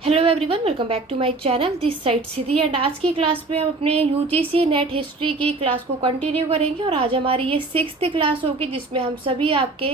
Hello everyone, welcome back to my channel this side Siddhi. And आज की class में हम अपने यूजीसी नेट हिस्ट्री की क्लास को कंटिन्यू करेंगे और आज हमारी ये 6th क्लास होगी जिसमें हम सभी आपके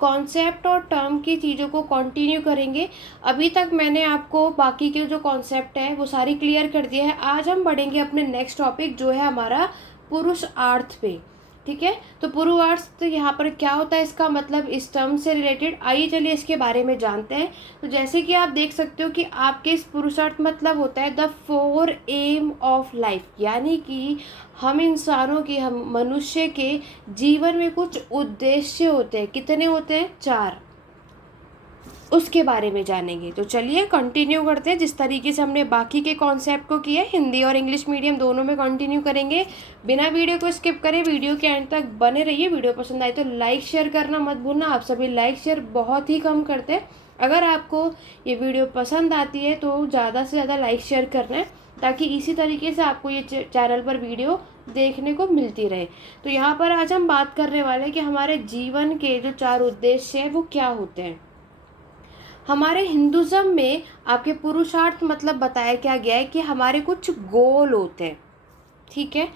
कॉन्सेप्ट और टर्म की चीज़ों को कंटिन्यू करेंगे। अभी तक मैंने आपको बाकी के जो कॉन्सेप्ट है वो सारी क्लियर कर दिया है। आज हम बढ़ेंगे अपने नेक्स्ट टॉपिक जो है हमारा पुरुषार्थ पे। ठीक है, तो पुरुषार्थ यहाँ पर क्या होता है, इसका मतलब इस टर्म से रिलेटेड आइए चलिए इसके बारे में जानते हैं। तो जैसे कि आप देख सकते हो कि आपके इस पुरुषार्थ मतलब होता है द 4 एम ऑफ लाइफ, यानी कि हम इंसानों के, हम मनुष्य के जीवन में कुछ उद्देश्य होते हैं। कितने होते हैं? 4। उसके बारे में जानेंगे। तो चलिए कंटिन्यू करते हैं। जिस तरीके से हमने बाकी के कॉन्सेप्ट को किया, हिंदी और इंग्लिश मीडियम दोनों में कंटिन्यू करेंगे। बिना वीडियो को स्किप करें, वीडियो के एंड तक बने रहिए। वीडियो पसंद आए तो लाइक शेयर करना मत भूलना। आप सभी लाइक शेयर बहुत ही कम करते हैं। अगर आपको ये वीडियो पसंद आती है तो ज़्यादा से ज़्यादा लाइक शेयर करना है, ताकि इसी तरीके से आपको ये चैनल पर वीडियो देखने को मिलती रहे। तो यहाँ पर आज हम बात करने वाले हैं कि हमारे जीवन के जो 4 उद्देश्य हैं वो क्या होते हैं। हमारे हिंदुज़म में आपके पुरुषार्थ मतलब बताया क्या गया है कि हमारे कुछ गोल होते हैं। ठीक है,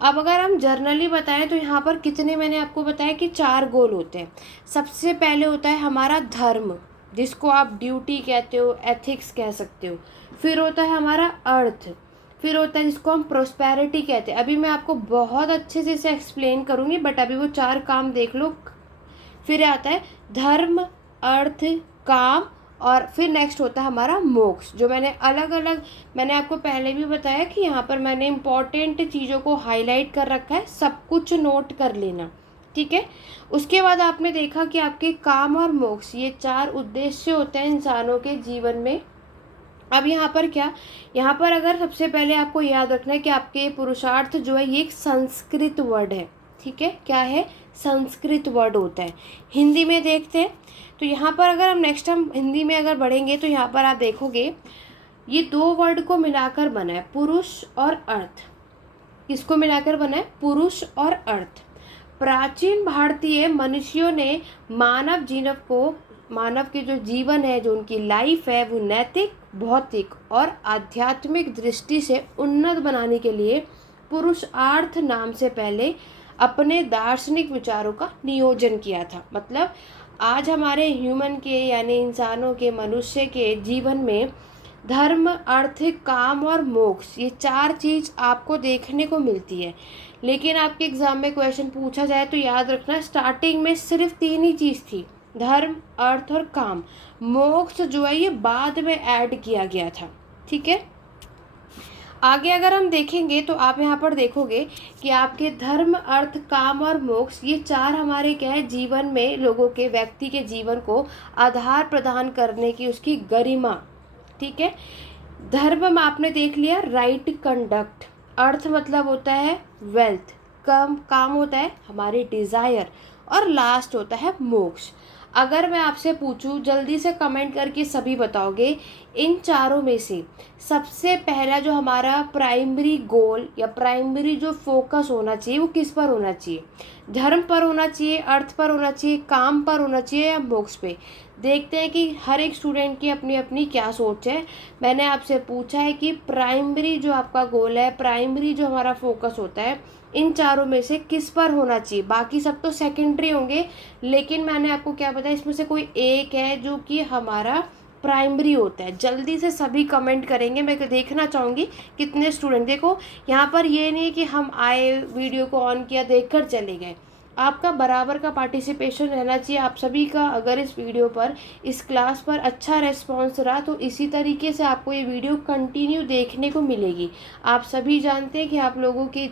अब अगर हम जर्नली बताएं तो यहाँ पर कितने, मैंने आपको बताया कि 4 गोल होते हैं। सबसे पहले होता है हमारा धर्म, जिसको आप ड्यूटी कहते हो, एथिक्स कह सकते हो। फिर होता है हमारा अर्थ, फिर होता है जिसको हम प्रोस्पेरिटी कहते हैं। अभी मैं आपको बहुत अच्छे से इसे एक्सप्लेन करूँगी, बट अभी वो 4 काम देख लो। फिर आता है धर्म, अर्थ, काम, और फिर नेक्स्ट होता है हमारा मोक्ष। जो मैंने अलग अलग, मैंने आपको पहले भी बताया कि यहाँ पर मैंने इम्पॉर्टेंट चीज़ों को हाईलाइट कर रखा है, सब कुछ नोट कर लेना। ठीक है, उसके बाद आपने देखा कि आपके काम और मोक्ष ये 4 उद्देश्य होते हैं इंसानों के जीवन में। अब यहाँ पर क्या, यहाँ पर अगर सबसे पहले आपको याद रखना है कि आपके पुरुषार्थ जो है ये एक संस्कृत वर्ड है। ठीक है, क्या है? संस्कृत वर्ड होता है। हिंदी में देखते हैं तो यहाँ पर अगर हम हिंदी में अगर बढ़ेंगे तो यहाँ पर आप देखोगे ये 2 वर्ड को मिलाकर बना है, पुरुष और अर्थ। किसको मिलाकर बना है? पुरुष और अर्थ। प्राचीन भारतीय मनुष्यों ने मानव के जो जीवन है, जो उनकी लाइफ है, वो नैतिक, भौतिक और आध्यात्मिक दृष्टि से उन्नत बनाने के लिए पुरुषार्थ नाम से पहले अपने दार्शनिक विचारों का नियोजन किया था। मतलब आज हमारे ह्यूमन के, यानी इंसानों के, मनुष्य के जीवन में धर्म, अर्थ, काम और मोक्ष ये 4 चीज़ आपको देखने को मिलती है। लेकिन आपके एग्जाम में क्वेश्चन पूछा जाए तो याद रखना, स्टार्टिंग में सिर्फ 3 ही चीज़ थी, धर्म, अर्थ और काम। मोक्ष जो है ये बाद में ऐड किया गया था। ठीक है, आगे अगर हम देखेंगे तो आप यहाँ पर देखोगे कि आपके धर्म, अर्थ, काम और मोक्ष ये 4 हमारे क्या है, जीवन में लोगों के, व्यक्ति के जीवन को आधार प्रदान करने की, उसकी गरिमा। ठीक है, धर्म में आपने देख लिया राइट कंडक्ट, अर्थ मतलब होता है वेल्थ, काम होता है हमारे डिज़ायर, और लास्ट होता है मोक्ष। अगर मैं आपसे पूछूं, जल्दी से कमेंट करके सभी बताओगे, इन चारों में से सबसे पहला जो हमारा प्राइमरी गोल या प्राइमरी जो फोकस होना चाहिए वो किस पर होना चाहिए? धर्म पर होना चाहिए, अर्थ पर होना चाहिए, काम पर होना चाहिए, या मोक्ष पे? देखते हैं कि हर एक स्टूडेंट की अपनी अपनी क्या सोच है। मैंने आपसे पूछा है कि प्राइमरी जो आपका गोल है, प्राइमरी जो हमारा फोकस होता है, इन चारों में से किस पर होना चाहिए? बाकी सब तो सेकेंडरी होंगे, लेकिन मैंने आपको क्या बताया, इसमें से कोई एक है जो कि हमारा प्राइमरी होता है। जल्दी से सभी कमेंट करेंगे, मैं देखना चाहूँगी कितने स्टूडेंट। देखो यहाँ पर ये नहीं है कि हम आए, वीडियो को ऑन किया, देखकर चले गए। आपका बराबर का पार्टिसिपेशन रहना चाहिए आप सभी का। अगर इस वीडियो पर, इस क्लास पर अच्छा रेस्पॉन्स रहा तो इसी तरीके से आपको ये वीडियो कंटिन्यू देखने को मिलेगी। आप सभी जानते हैं कि आप लोगों के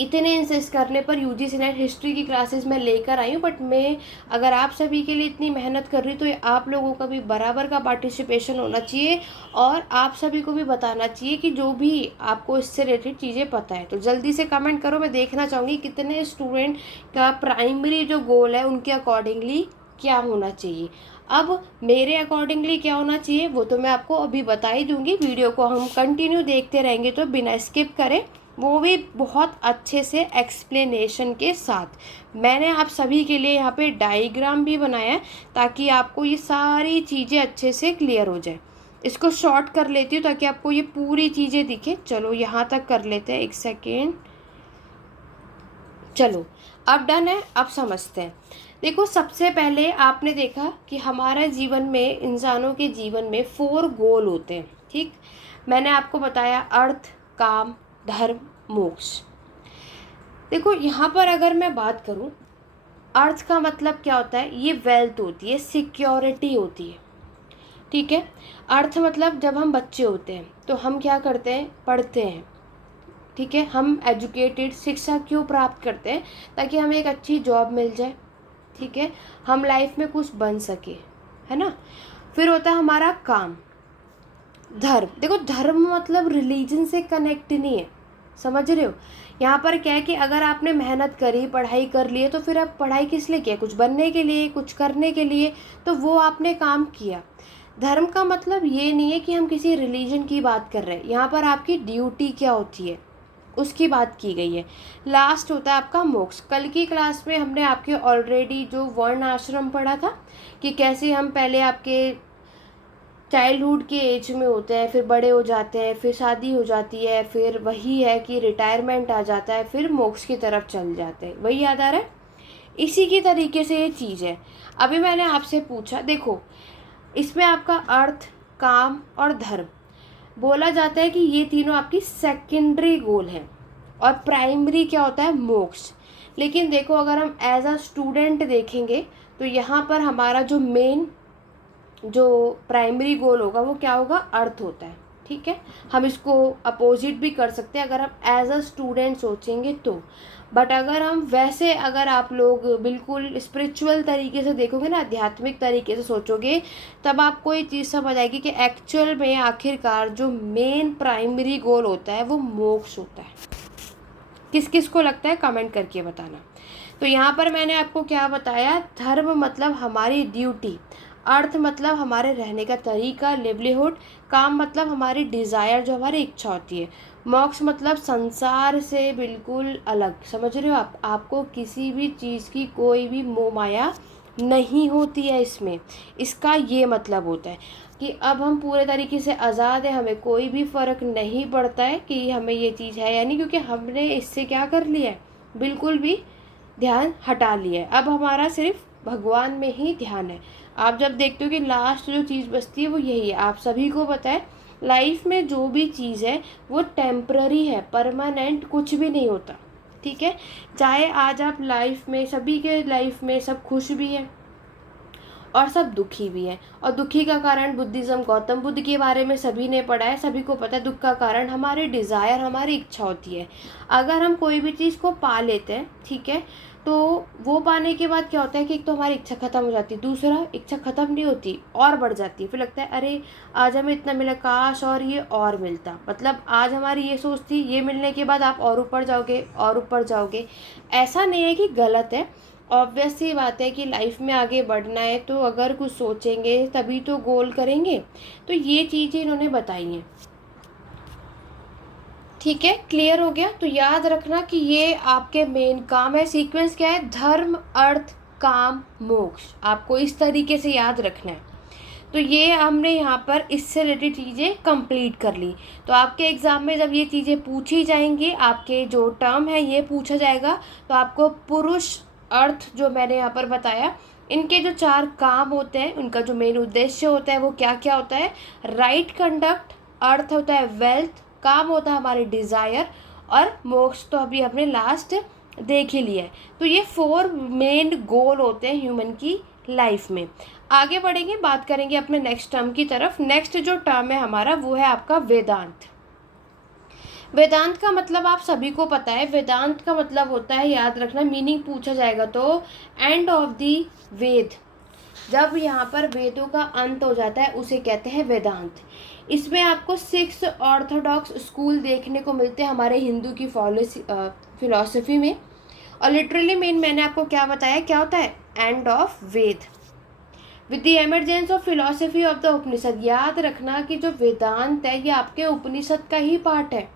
इतने इंसिस्ट करने पर यूजीसी नेट हिस्ट्री की क्लासेस मैं लेकर आई हूँ, बट मैं अगर आप सभी के लिए इतनी मेहनत कर रही हूँ तो आप लोगों का भी बराबर का पार्टिसिपेशन होना चाहिए, और आप सभी को भी बताना चाहिए कि जो भी आपको इससे रिलेटेड चीज़ें पता है। तो जल्दी से कमेंट करो, मैं देखना चाहूँगी कितने स्टूडेंट का प्राइमरी जो गोल है उनके अकॉर्डिंगली क्या होना चाहिए। अब मेरे अकॉर्डिंगली क्या होना चाहिए वो तो मैं आपको अभी बता ही दूँगी। वीडियो को हम कंटिन्यू देखते रहेंगे तो बिना स्किप करें, वो भी बहुत अच्छे से एक्सप्लेनेशन के साथ। मैंने आप सभी के लिए यहाँ पे डायग्राम भी बनाया है ताकि आपको ये सारी चीज़ें अच्छे से क्लियर हो जाए। इसको शॉर्ट कर लेती हूँ ताकि आपको ये पूरी चीज़ें दिखे। चलो यहाँ तक कर लेते हैं, एक सेकेंड। चलो अब डन है, अब समझते हैं। देखो, सबसे पहले आपने देखा कि हमारे जीवन में, इंसानों के जीवन में 4 गोल होते हैं, ठीक। मैंने आपको बताया अर्थ, काम, धर्म, मोक्ष। देखो यहाँ पर अगर मैं बात करूँ, अर्थ का मतलब क्या होता है, ये वेल्थ होती है, सिक्योरिटी होती है, ठीक है। अर्थ मतलब जब हम बच्चे होते हैं तो हम क्या करते हैं, पढ़ते हैं, ठीक है। हम एजुकेटेड, शिक्षा क्यों प्राप्त करते हैं, ताकि हमें एक अच्छी जॉब मिल जाए, ठीक है, हम लाइफ में कुछ बन सके, है ना। फिर होता है हमारा काम। धर्म, देखो धर्म मतलब रिलीजन से कनेक्ट नहीं है, समझ रहे हो। यहाँ पर क्या है कि अगर आपने मेहनत करी, पढ़ाई कर ली है, तो फिर आप पढ़ाई किस लिए किया, कुछ बनने के लिए, कुछ करने के लिए, तो वो आपने काम किया। धर्म का मतलब ये नहीं है कि हम किसी रिलीजन की बात कर रहे हैं, यहाँ पर आपकी ड्यूटी क्या होती है उसकी बात की गई है। लास्ट होता है आपका मोक्ष। कल की क्लास में हमने आपके ऑलरेडी जो वर्ण आश्रम पढ़ा था कि कैसे हम पहले आपके चाइल्डहुड के एज में होते हैं, फिर बड़े हो जाते हैं, फिर शादी हो जाती है, फिर वही है कि रिटायरमेंट आ जाता है, फिर मोक्ष की तरफ चल जाते हैं। वही याद आ रहा है। इसी की तरीके से ये चीज़ है। अभी मैंने आपसे पूछा, देखो इसमें आपका अर्थ, काम और धर्म, बोला जाता है कि ये तीनों आपकी सेकेंडरी गोल हैं और प्राइमरी क्या होता है, मोक्ष। लेकिन देखो अगर हम एज अ स्टूडेंट देखेंगे तो यहाँ पर हमारा जो मेन, जो प्राइमरी गोल होगा वो क्या होगा, अर्थ होता है, ठीक है। हम इसको अपोजिट भी कर सकते हैं अगर हम एज अ स्टूडेंट सोचेंगे तो। बट अगर हम वैसे, अगर आप लोग बिल्कुल स्पिरिचुअल तरीके से देखोगे ना, आध्यात्मिक तरीके से सोचोगे, तब आपको ये चीज़ समझ आएगी कि एक्चुअल में आखिरकार जो मेन प्राइमरी गोल होता है वो मोक्ष होता है। किस किस को लगता है कमेंट करके बताना। तो यहाँ पर मैंने आपको क्या बताया, धर्म मतलब हमारी ड्यूटी, अर्थ मतलब हमारे रहने का तरीका, लिवलीहुड, काम मतलब हमारी डिज़ायर, जो हमारी इच्छा होती है, मोक्ष मतलब संसार से बिल्कुल अलग, समझ रहे हो आप। आपको किसी भी चीज़ की कोई भी मोह माया नहीं होती है इसमें। इसका ये मतलब होता है कि अब हम पूरे तरीके से आज़ाद हैं, हमें कोई भी फ़र्क नहीं पड़ता है कि हमें ये चीज़ है या नहीं, क्योंकि हमने इससे क्या कर लिया है, बिल्कुल भी ध्यान हटा लिया है। अब हमारा सिर्फ भगवान में ही ध्यान है। आप जब देखते हो कि लास्ट जो चीज़ बचती है वो यही है। आप सभी को पता है लाइफ में जो भी चीज़ है वो टेम्पररी है, परमानेंट कुछ भी नहीं होता, ठीक है। चाहे आज आप लाइफ में, सभी के लाइफ में सब खुश भी हैं और सब दुखी भी हैं। और दुखी का कारण बुद्धिज़्म, गौतम बुद्ध के बारे में सभी ने पढ़ा है, सभी को पता है दुख का कारण हमारी डिज़ायर, हमारी इच्छा होती है। अगर हम कोई भी चीज़ को पा लेते हैं, ठीक है, तो वो पाने के बाद क्या होता है कि एक तो हमारी इच्छा ख़त्म हो जाती है, दूसरा इच्छा ख़त्म नहीं होती और बढ़ जाती है। फिर लगता है अरे आज हमें इतना मिला, काश और ये और मिलता। मतलब आज हमारी ये सोच थी, ये मिलने के बाद आप और ऊपर जाओगे और ऊपर जाओगे। ऐसा नहीं है कि गलत है, ऑब्वियस सी बात है कि लाइफ में आगे बढ़ना है तो अगर कुछ सोचेंगे तभी तो गोल करेंगे। तो ये चीज़ें इन्होंने बताई हैं, ठीक है। क्लियर हो गया। तो याद रखना कि ये आपके मेन काम है। सीक्वेंस क्या है, धर्म, अर्थ, काम, मोक्ष, आपको इस तरीके से याद रखना है। तो ये हमने यहाँ पर इससे रिलेटेड चीज़ें कंप्लीट कर ली। तो आपके एग्ज़ाम में जब ये चीज़ें पूछी जाएंगी, आपके जो टर्म है ये पूछा जाएगा, तो आपको पुरुष, अर्थ जो मैंने यहाँ पर बताया, इनके जो 4 काम होते हैं, उनका जो मेन उद्देश्य होता है वो क्या क्या होता है, राइट कंडक्ट, अर्थ होता है वेल्थ, काम होता है हमारी डिज़ायर, और मोक्ष तो अभी हमने लास्ट देख ही लिया है। तो ये 4 मेन गोल होते हैं ह्यूमन की लाइफ में। आगे बढ़ेंगे, बात करेंगे अपने नेक्स्ट टर्म की तरफ। नेक्स्ट जो टर्म है हमारा वो है आपका वेदांत। वेदांत का मतलब आप सभी को पता है, वेदांत का मतलब होता है, याद रखना, मीनिंग पूछा जाएगा तो एंड ऑफ दी वेद। जब यहाँ पर वेदों का अंत हो जाता है उसे कहते हैं वेदांत। इसमें आपको 6 ऑर्थोडॉक्स स्कूल देखने को मिलते हैं हमारे हिंदू की फिलॉसफी में। और लिटरली मैंने आपको क्या बताया, क्या होता है, end of Veda with the emergence of philosophy of the Upanishad. याद रखना कि जो वेदांत है ये आपके उपनिषद का ही पार्ट है,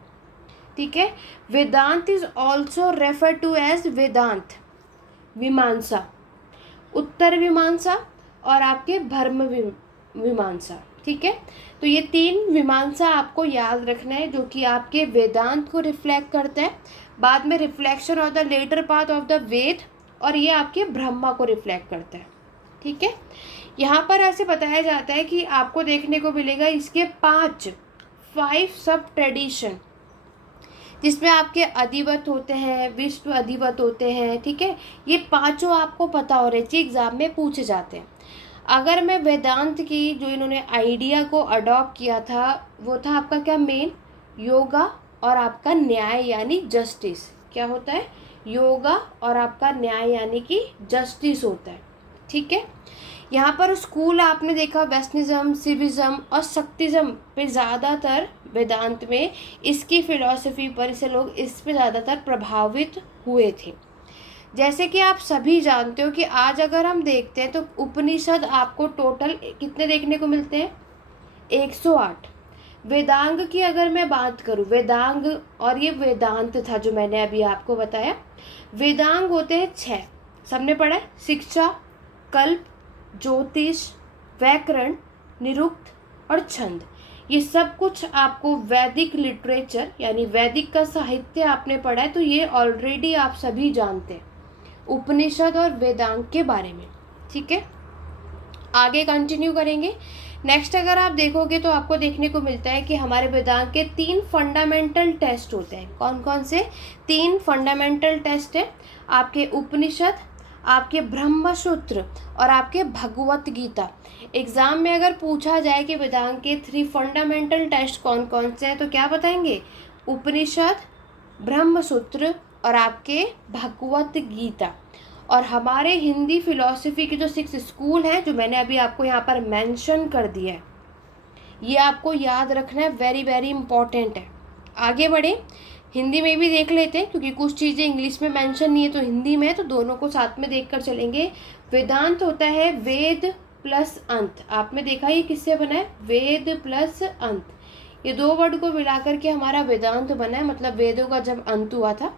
ठीक है। Vedanta is also refer to as Vedanta, Mimamsa, Uttara मीमांसा और आपके मीमांसा। ठीक है, तो ये 3 मीमांसा आपको याद रखना है, जो कि आपके वेदांत को रिफ्लेक्ट करता है, बाद में reflection of the latter part of the Veda, और ये आपके ब्रह्मा को रिफ्लेक्ट करता है। ठीक है, यहाँ पर ऐसे बताया जाता है कि आपको देखने को मिलेगा इसके 5 सब ट्रेडिशन, जिसमें आपके अधिवत होते हैं, विश्व अधिवत होते हैं। ठीक है, ये 5 आपको पता हो रहे चाहिए, एग्जाम में पूछे जाते हैं। अगर मैं वेदांत की जो इन्होंने आइडिया को अडॉप्ट किया था, वो था आपका क्या मेन, योगा और आपका न्याय यानी जस्टिस। क्या होता है, योगा और आपका न्याय यानी कि जस्टिस होता है। ठीक है, यहाँ पर स्कूल आपने देखा वेस्टनिज्म, सिविज्म और शक्तिज्म पे ज़्यादातर वेदांत में इसकी फिलॉसफी पर इसे लोग इस पे ज़्यादातर प्रभावित हुए थे। जैसे कि आप सभी जानते हो कि आज अगर हम देखते हैं तो उपनिषद आपको टोटल कितने देखने को मिलते हैं, 108। वेदांग की अगर मैं बात करूं, वेदांग और ये वेदांत था जो मैंने अभी आपको बताया, वेदांग होते हैं 6, सबने पढ़ा है, शिक्षा, कल्प, ज्योतिष, व्याकरण, निरुक्त और छंद। ये सब कुछ आपको वैदिक लिटरेचर यानी वैदिक का साहित्य आपने पढ़ा है, तो ये ऑलरेडी आप सभी जानते हैं उपनिषद और वेदांग के बारे में। ठीक है, आगे कंटिन्यू करेंगे। नेक्स्ट अगर आप देखोगे तो आपको देखने को मिलता है कि हमारे वेदांग के 3 फंडामेंटल टेस्ट होते हैं। कौन कौन से 3 फंडामेंटल टेस्ट है, आपके उपनिषद, आपके ब्रह्मसूत्र और आपके भगवत गीता। एग्जाम में अगर पूछा जाए कि वेदांग के 3 फंडामेंटल टेस्ट कौन कौन से हैं, तो क्या बताएंगे, उपनिषद, ब्रह्मसूत्र और आपके भगवत गीता। और हमारे हिंदी फिलॉसफी के जो 6 स्कूल हैं, जो मैंने अभी आपको यहाँ पर मेंशन कर दिया है, ये आपको याद रखना है, वेरी वेरी इंपॉर्टेंट है। आगे बढ़े, हिंदी में भी देख लेते हैं क्योंकि कुछ चीज़ें इंग्लिश में मेंशन नहीं है तो हिंदी में है, तो दोनों को साथ में देखकर चलेंगे। वेदांत होता है वेद प्लस अंत। आपने देखा ये किससे बना है, वेद प्लस अंत। ये 2 वर्ड को मिलाकर के हमारा वेदांत बना है, मतलब वेदों का जब अंत हुआ था।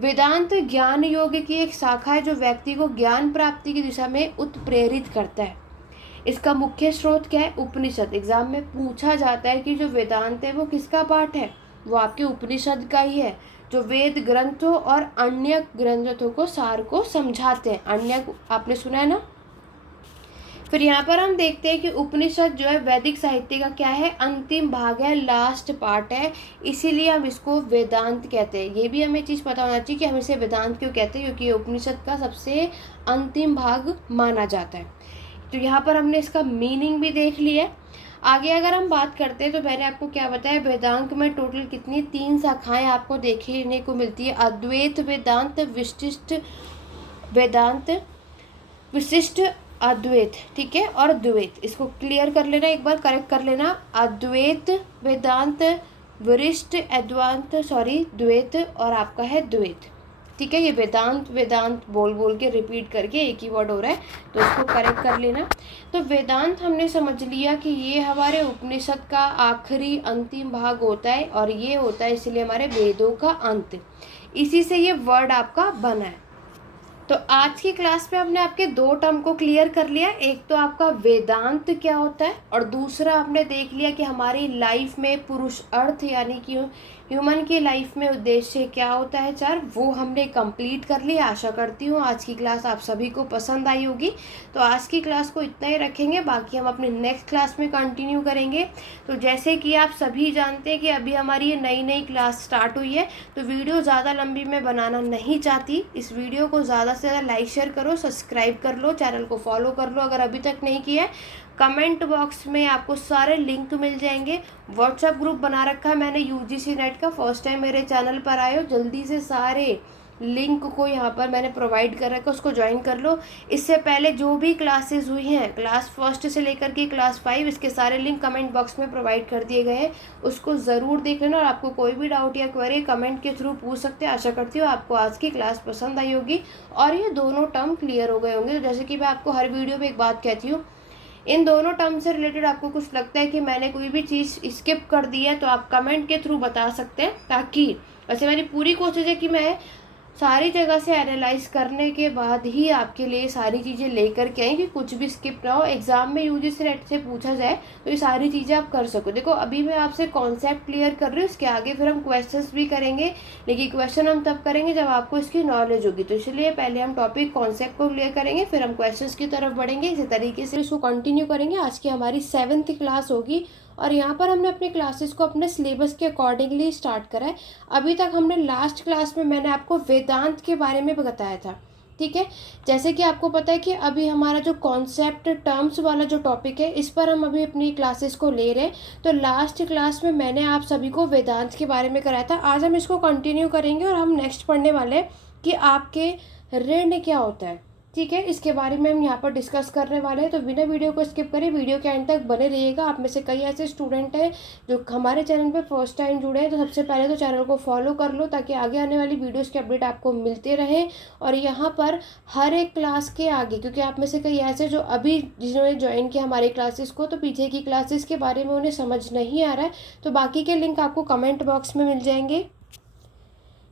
वेदांत ज्ञान योग की एक शाखा है जो व्यक्ति को ज्ञान प्राप्ति की दिशा में उत्प्रेरित करता है। इसका मुख्य स्रोत क्या है, उपनिषद। एग्जाम में पूछा जाता है कि जो वेदांत है वो किसका पाठ है, वो आपके उपनिषद का ही है, जो वेद ग्रंथों और अन्य ग्रंथों को सार को समझाते हैं। अन्य आपने सुना है ना। फिर यहाँ पर हम देखते हैं कि उपनिषद जो है वैदिक साहित्य का क्या है, अंतिम भाग है, लास्ट पार्ट है, इसीलिए हम इसको वेदांत कहते हैं। ये भी हमें चीज़ पता होना चाहिए कि हम इसे वेदांत क्यों कहते हैं, क्योंकि ये उपनिषद का सबसे अंतिम भाग माना जाता है। तो यहाँ पर हमने इसका मीनिंग भी देख लिया है। आगे अगर हम बात करते हैं तो मैंने आपको क्या बताया, वेदांत में टोटल कितनी 3 शाखाएं आपको देखने को मिलती है, अद्वैत वेदांत, विशिष्ट वेदांत, विशिष्ट अद्वैत। ठीक है, और द्वैत, इसको क्लियर कर लेना, एक बार करेक्ट कर लेना, अद्वैत वेदांत, वरिष्ठ अद्वैत, द्वैत और आपका है द्वैत। ठीक है, ये वेदांत वेदांत बोल बोल के रिपीट करके एक ही वर्ड हो रहा है, तो इसको करेक्ट कर लेना। तो वेदांत हमने समझ लिया कि ये हमारे उपनिषद का आखिरी अंतिम भाग होता है, और ये होता है इसलिए हमारे वेदों का अंत, इसी से ये वर्ड आपका बना है। तो आज की क्लास में हमने आपके 2 टर्म को क्लियर कर लिया। एक तो आपका वेदांत क्या होता है, और दूसरा आपने देख लिया कि हमारी लाइफ में पुरुष अर्थ यानी कि ह्यूमन की लाइफ में उद्देश्य क्या होता है 4, वो हमने कंप्लीट कर लिया। आशा करती हूँ आज की क्लास आप सभी को पसंद आई होगी। तो आज की क्लास को इतना ही रखेंगे, बाकी हम अपने नेक्स्ट क्लास में कंटिन्यू करेंगे। तो जैसे कि आप सभी जानते हैं कि अभी हमारी ये नई क्लास स्टार्ट हुई है, तो वीडियो ज़्यादा लंबी मैं बनाना नहीं चाहती। इस वीडियो को ज़्यादा से ज़्यादा लाइक शेयर करो, सब्सक्राइब कर लो, चैनल को फॉलो कर लो अगर अभी तक नहीं किया है। कमेंट बॉक्स में आपको सारे लिंक मिल जाएंगे। व्हाट्सएप ग्रुप बना रखा है मैंने यूजीसी नेट का, फर्स्ट टाइम मेरे चैनल पर आए हो, जल्दी से सारे लिंक को यहाँ पर मैंने प्रोवाइड कर रखा है, उसको ज्वाइन कर लो। इससे पहले जो भी क्लासेस हुई हैं, क्लास 1 से लेकर के क्लास 5, इसके सारे लिंक कमेंट बॉक्स में प्रोवाइड कर दिए गए हैं, उसको ज़रूर देख लेना। और आपको कोई भी डाउट या क्वेरी कमेंट के थ्रू पूछ सकते हैं। आशा करती हूँ आपको आज की क्लास पसंद आई होगी और ये दोनों टर्म क्लियर हो गए होंगे। तो जैसे कि मैं आपको हर वीडियो में एक बात कहती हूँ, इन दोनों टर्म से रिलेटेड आपको कुछ लगता है कि मैंने कोई भी चीज़ स्किप कर दी है तो आप कमेंट के थ्रू बता सकते हैं, ताकि वैसे मेरी पूरी कोशिश है कि मैं सारी जगह से एनालाइज करने के बाद ही आपके लिए सारी चीज़ें लेकर के आएँ कि कुछ भी स्किप ना हो। एग्ज़ाम में यूजीसी नेट से पूछा जाए तो ये सारी चीज़ें आप कर सको। देखो अभी मैं आपसे कॉन्सेप्ट क्लियर कर रही हूँ, इसके आगे फिर हम क्वेश्चंस भी करेंगे, लेकिन क्वेश्चन हम तब करेंगे जब आपको इसकी नॉलेज होगी। तो इसलिए पहले हम टॉपिक कॉन्सेप्ट को क्लियर करेंगे, फिर हम क्वेश्चंस की तरफ बढ़ेंगे। इसी तरीके से इसको कंटिन्यू करेंगे। आज की हमारी 7th क्लास होगी और यहाँ पर हमने अपने क्लासेस को अपने सिलेबस के अकॉर्डिंगली स्टार्ट करा है। अभी तक हमने लास्ट क्लास में मैंने आपको वेदांत के बारे में बताया था, ठीक है। जैसे कि आपको पता है कि अभी हमारा जो कॉन्सेप्ट टर्म्स वाला जो टॉपिक है, इस पर हम अभी अपनी क्लासेस को ले रहे हैं। तो लास्ट क्लास में मैंने आप सभी को वेदांत के बारे में कराया था। आज हम इसको कंटिन्यू करेंगे और हम नेक्स्ट पढ़ने वाले हैं कि आपके ऋण क्या होता है, ठीक है। इसके बारे में हम यहाँ पर डिस्कस करने वाले हैं। तो बिना वीडियो को स्किप करें, वीडियो के एंड तक बने रहिएगा। आप में से कई ऐसे स्टूडेंट हैं जो हमारे चैनल पे फर्स्ट टाइम जुड़े हैं, तो सबसे पहले तो चैनल को फॉलो कर लो ताकि आगे आने वाली वीडियोस के अपडेट आपको मिलते रहे। और यहाँ पर हर एक क्लास के आगे, क्योंकि आप में से कई ऐसे जो अभी जिन्होंने ज्वाइन किया हमारे क्लासेस को, तो पीछे की क्लासेस के बारे में उन्हें समझ नहीं आ रहा है, तो बाकी के लिंक आपको कमेंट बॉक्स में मिल जाएंगे।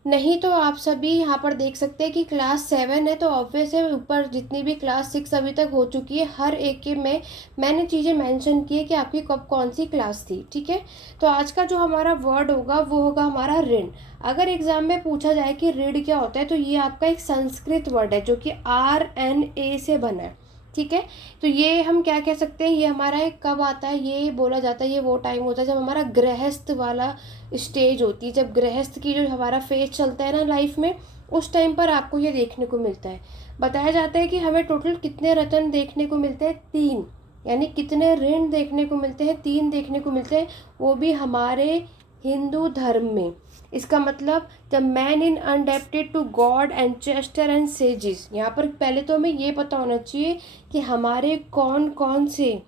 नहीं तो आप सभी यहाँ पर देख सकते हैं कि क्लास 7 है, तो ऑब्वियस है ऊपर जितनी भी क्लास 6 अभी तक हो चुकी है, हर एक के में मैंने चीज़ें मेंशन की है कि आपकी कब कौन सी क्लास थी, ठीक है। तो आज का जो हमारा वर्ड होगा वो होगा हमारा ऋण। अगर एग्जाम में पूछा जाए कि ऋण क्या होता है, तो ये आपका एक संस्कृत वर्ड है जो कि RNA से बना है, ठीक है। तो ये हम क्या कह सकते हैं, ये हमारा एक कब आता है, ये बोला जाता है ये वो टाइम होता है जब हमारा गृहस्थ वाला स्टेज होती है, जब गृहस्थ की जो हमारा फेज चलता है ना लाइफ में, उस टाइम पर आपको ये देखने को मिलता है। बताया जाता है कि हमें टोटल कितने रत्न देखने को मिलते हैं, 3, यानी कितने ऋण देखने को मिलते हैं, 3 देखने को मिलते हैं, वो भी हमारे हिंदू धर्म में। इसका मतलब the man in indebted to god ancestor and sages. यहाँ पर पहले तो हमें ये पता होना चाहिए कि हमारे कौन कौन से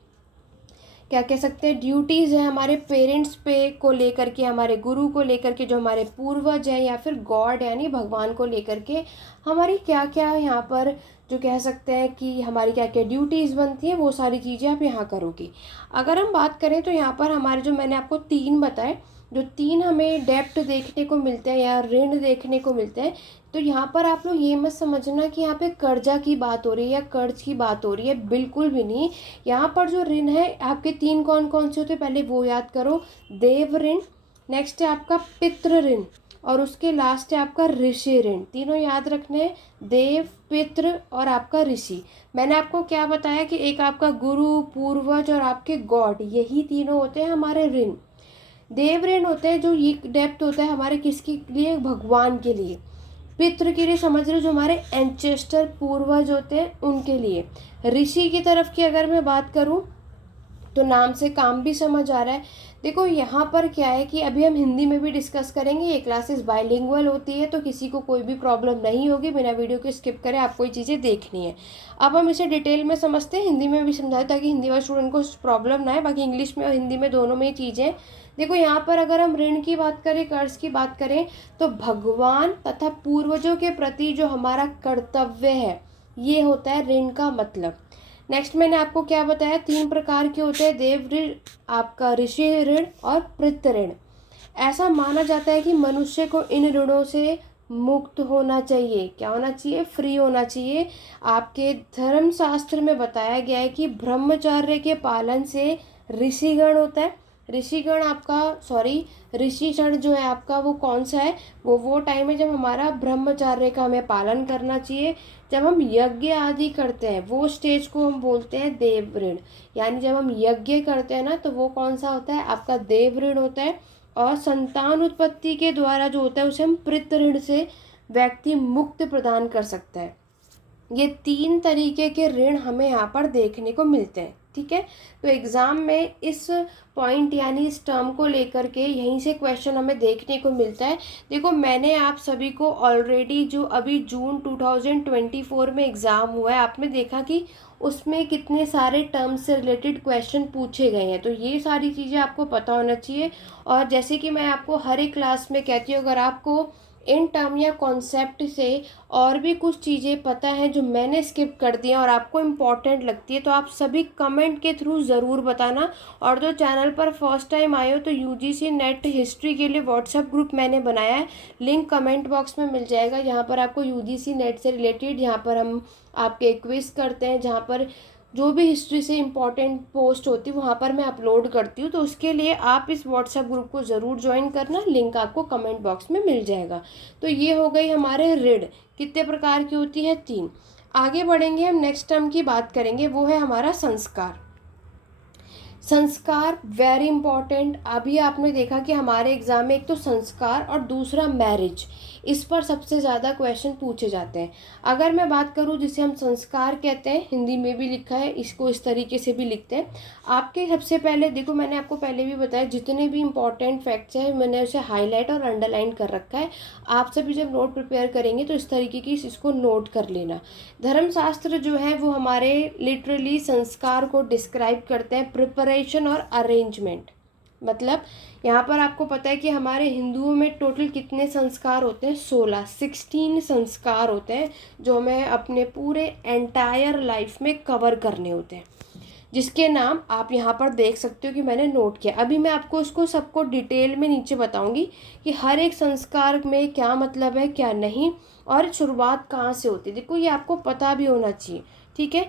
क्या कह सकते हैं ड्यूटीज़ हैं हमारे पेरेंट्स पे को लेकर के, हमारे गुरु को लेकर के, जो हमारे पूर्वज हैं, या फिर गॉड यानी भगवान को लेकर के हमारी क्या क्या यहाँ पर जो कह सकते हैं कि हमारी क्या क्या ड्यूटीज़ बनती हैं, वो सारी चीज़ें आप यहाँ करोगे। अगर हम बात करें तो यहाँ पर हमारे जो मैंने आपको 3 बताए, जो 3 हमें डेप्ट देखने को मिलते हैं या ऋण देखने को मिलते हैं, तो यहाँ पर आप लोग ये मत समझना कि यहाँ पे कर्जा की बात हो रही है या कर्ज की बात हो रही है, बिल्कुल भी नहीं। यहाँ पर जो ऋण है आपके 3 कौन कौन से होते हैं, पहले वो याद करो। देव ऋण, नेक्स्ट है आपका पितृ ऋण, और उसके लास्ट है आपका ऋषि ऋण। तीनों याद रखने हैं, देव, पितृ और आपका ऋषि। मैंने आपको क्या बताया कि एक आपका गुरु, पूर्वज और आपके गॉड, यही तीनों होते हैं हमारे ऋण। देव ऋण होते हैं जो ये डेप्थ होता है हमारे किसके लिए, भगवान के लिए। पितृ के लिए समझ रहे हो, जो हमारे एंचेस्टर पूर्वज होते हैं उनके लिए। ऋषि की तरफ की अगर मैं बात करूं तो नाम से काम भी समझ आ रहा है। देखो यहाँ पर क्या है कि अभी हम हिंदी में भी डिस्कस करेंगे, ये क्लासेस बाइलिंगुअल होती है, तो किसी को कोई भी प्रॉब्लम नहीं होगी, बिना वीडियो के स्किप करें, आपको ये चीज़ें देखनी है। अब हम इसे डिटेल में समझते हैं, हिंदी में भी समझाएं ताकि हिंदी वाले स्टूडेंट को प्रॉब्लम ना है। बाकी इंग्लिश में और हिंदी में दोनों में ही चीज़ें। देखो यहाँ पर अगर हम ऋण की बात करें, कर्ज की बात करें, तो भगवान तथा पूर्वजों के प्रति जो हमारा कर्तव्य है, ये होता है ऋण का मतलब। नेक्स्ट मैंने आपको क्या बताया, 3 प्रकार के होते हैं, देव ऋण, आपका ऋषि ऋण और पितृ ऋण। ऐसा माना जाता है कि मनुष्य को इन ऋणों से मुक्त होना चाहिए। क्या होना चाहिए, फ्री होना चाहिए। आपके धर्मशास्त्र में बताया गया है कि ब्रह्मचर्य के पालन से ऋषिगण होता है। ऋषिगण आपका ऋषिगण जो है आपका वो कौन सा है, वो टाइम है जब हमारा ब्रह्मचर्य का हमें पालन करना चाहिए। जब हम यज्ञ आदि करते हैं वो स्टेज को हम बोलते हैं देव ऋण, यानी जब हम यज्ञ करते हैं ना, तो वो कौन सा होता है, आपका देव ऋण होता है। और संतान उत्पत्ति के द्वारा जो होता है उसे हम पितृ ऋण से व्यक्ति मुक्त प्रदान कर सकता है। ये 3 तरीके के ऋण हमें यहाँ पर देखने को मिलते हैं, ठीक है। तो एग्ज़ाम में इस पॉइंट यानी इस टर्म को लेकर के यहीं से क्वेश्चन हमें देखने को मिलता है। देखो मैंने आप सभी को ऑलरेडी जो अभी जून 2024 में एग्ज़ाम हुआ है, आपने देखा कि उसमें कितने सारे टर्म्स से रिलेटेड क्वेश्चन पूछे गए हैं, तो ये सारी चीज़ें आपको पता होना चाहिए। और जैसे कि मैं आपको हर एक क्लास में कहती हूँ, अगर आपको इन टर्म या कॉन्सेप्ट से और भी कुछ चीज़ें पता है जो मैंने स्किप कर दी हैं और आपको इम्पॉर्टेंट लगती है, तो आप सभी कमेंट के थ्रू ज़रूर बताना। और जो चैनल पर फर्स्ट टाइम आए हो तो यूजीसी नेट हिस्ट्री के लिए व्हाट्सएप ग्रुप मैंने बनाया है, लिंक कमेंट बॉक्स में मिल जाएगा। यहाँ पर आपको यूजीसी नेट से रिलेटेड, यहाँ पर हम आपके क्विज करते हैं, जहाँ पर जो भी हिस्ट्री से इम्पॉर्टेंट पोस्ट होती है वहाँ पर मैं अपलोड करती हूँ। तो उसके लिए आप इस व्हाट्सएप ग्रुप को ज़रूर ज्वाइन करना, लिंक आपको कमेंट बॉक्स में मिल जाएगा। तो ये हो गई हमारे ऋण, कितने प्रकार की होती है? 3। आगे बढ़ेंगे, हम नेक्स्ट टर्म की बात करेंगे, वो है हमारा संस्कार। संस्कार वेरी इंपॉर्टेंट। अभी आपने देखा कि हमारे एग्जाम में एक तो संस्कार और दूसरा मैरिज, इस पर सबसे ज़्यादा क्वेश्चन पूछे जाते हैं। अगर मैं बात करूं जिसे हम संस्कार कहते हैं, हिंदी में भी लिखा है, इसको इस तरीके से भी लिखते हैं। आपके सबसे पहले देखो, मैंने आपको पहले भी बताया, जितने भी इंपॉर्टेंट फैक्ट्स हैं मैंने उसे हाईलाइट और अंडरलाइन कर रखा है। आप सभी जब नोट प्रिपेयर करेंगे तो इस तरीके की इसको नोट कर लेना। धर्मशास्त्र जो है वो हमारे लिटरली संस्कार को डिस्क्राइब करते हैं, प्रिपरेशन और अरेंजमेंट। मतलब यहाँ पर आपको पता है कि हमारे हिंदुओं में टोटल कितने संस्कार होते हैं? 16 संस्कार होते हैं जो हमें अपने पूरे एंटायर लाइफ में कवर करने होते हैं, जिसके नाम आप यहाँ पर देख सकते हो कि मैंने नोट किया। अभी मैं आपको इसको सबको डिटेल में नीचे बताऊंगी कि हर एक संस्कार में क्या मतलब है, क्या नहीं, और शुरुआत कहाँ से होती है। देखो ये आपको पता भी होना चाहिए, ठीक है।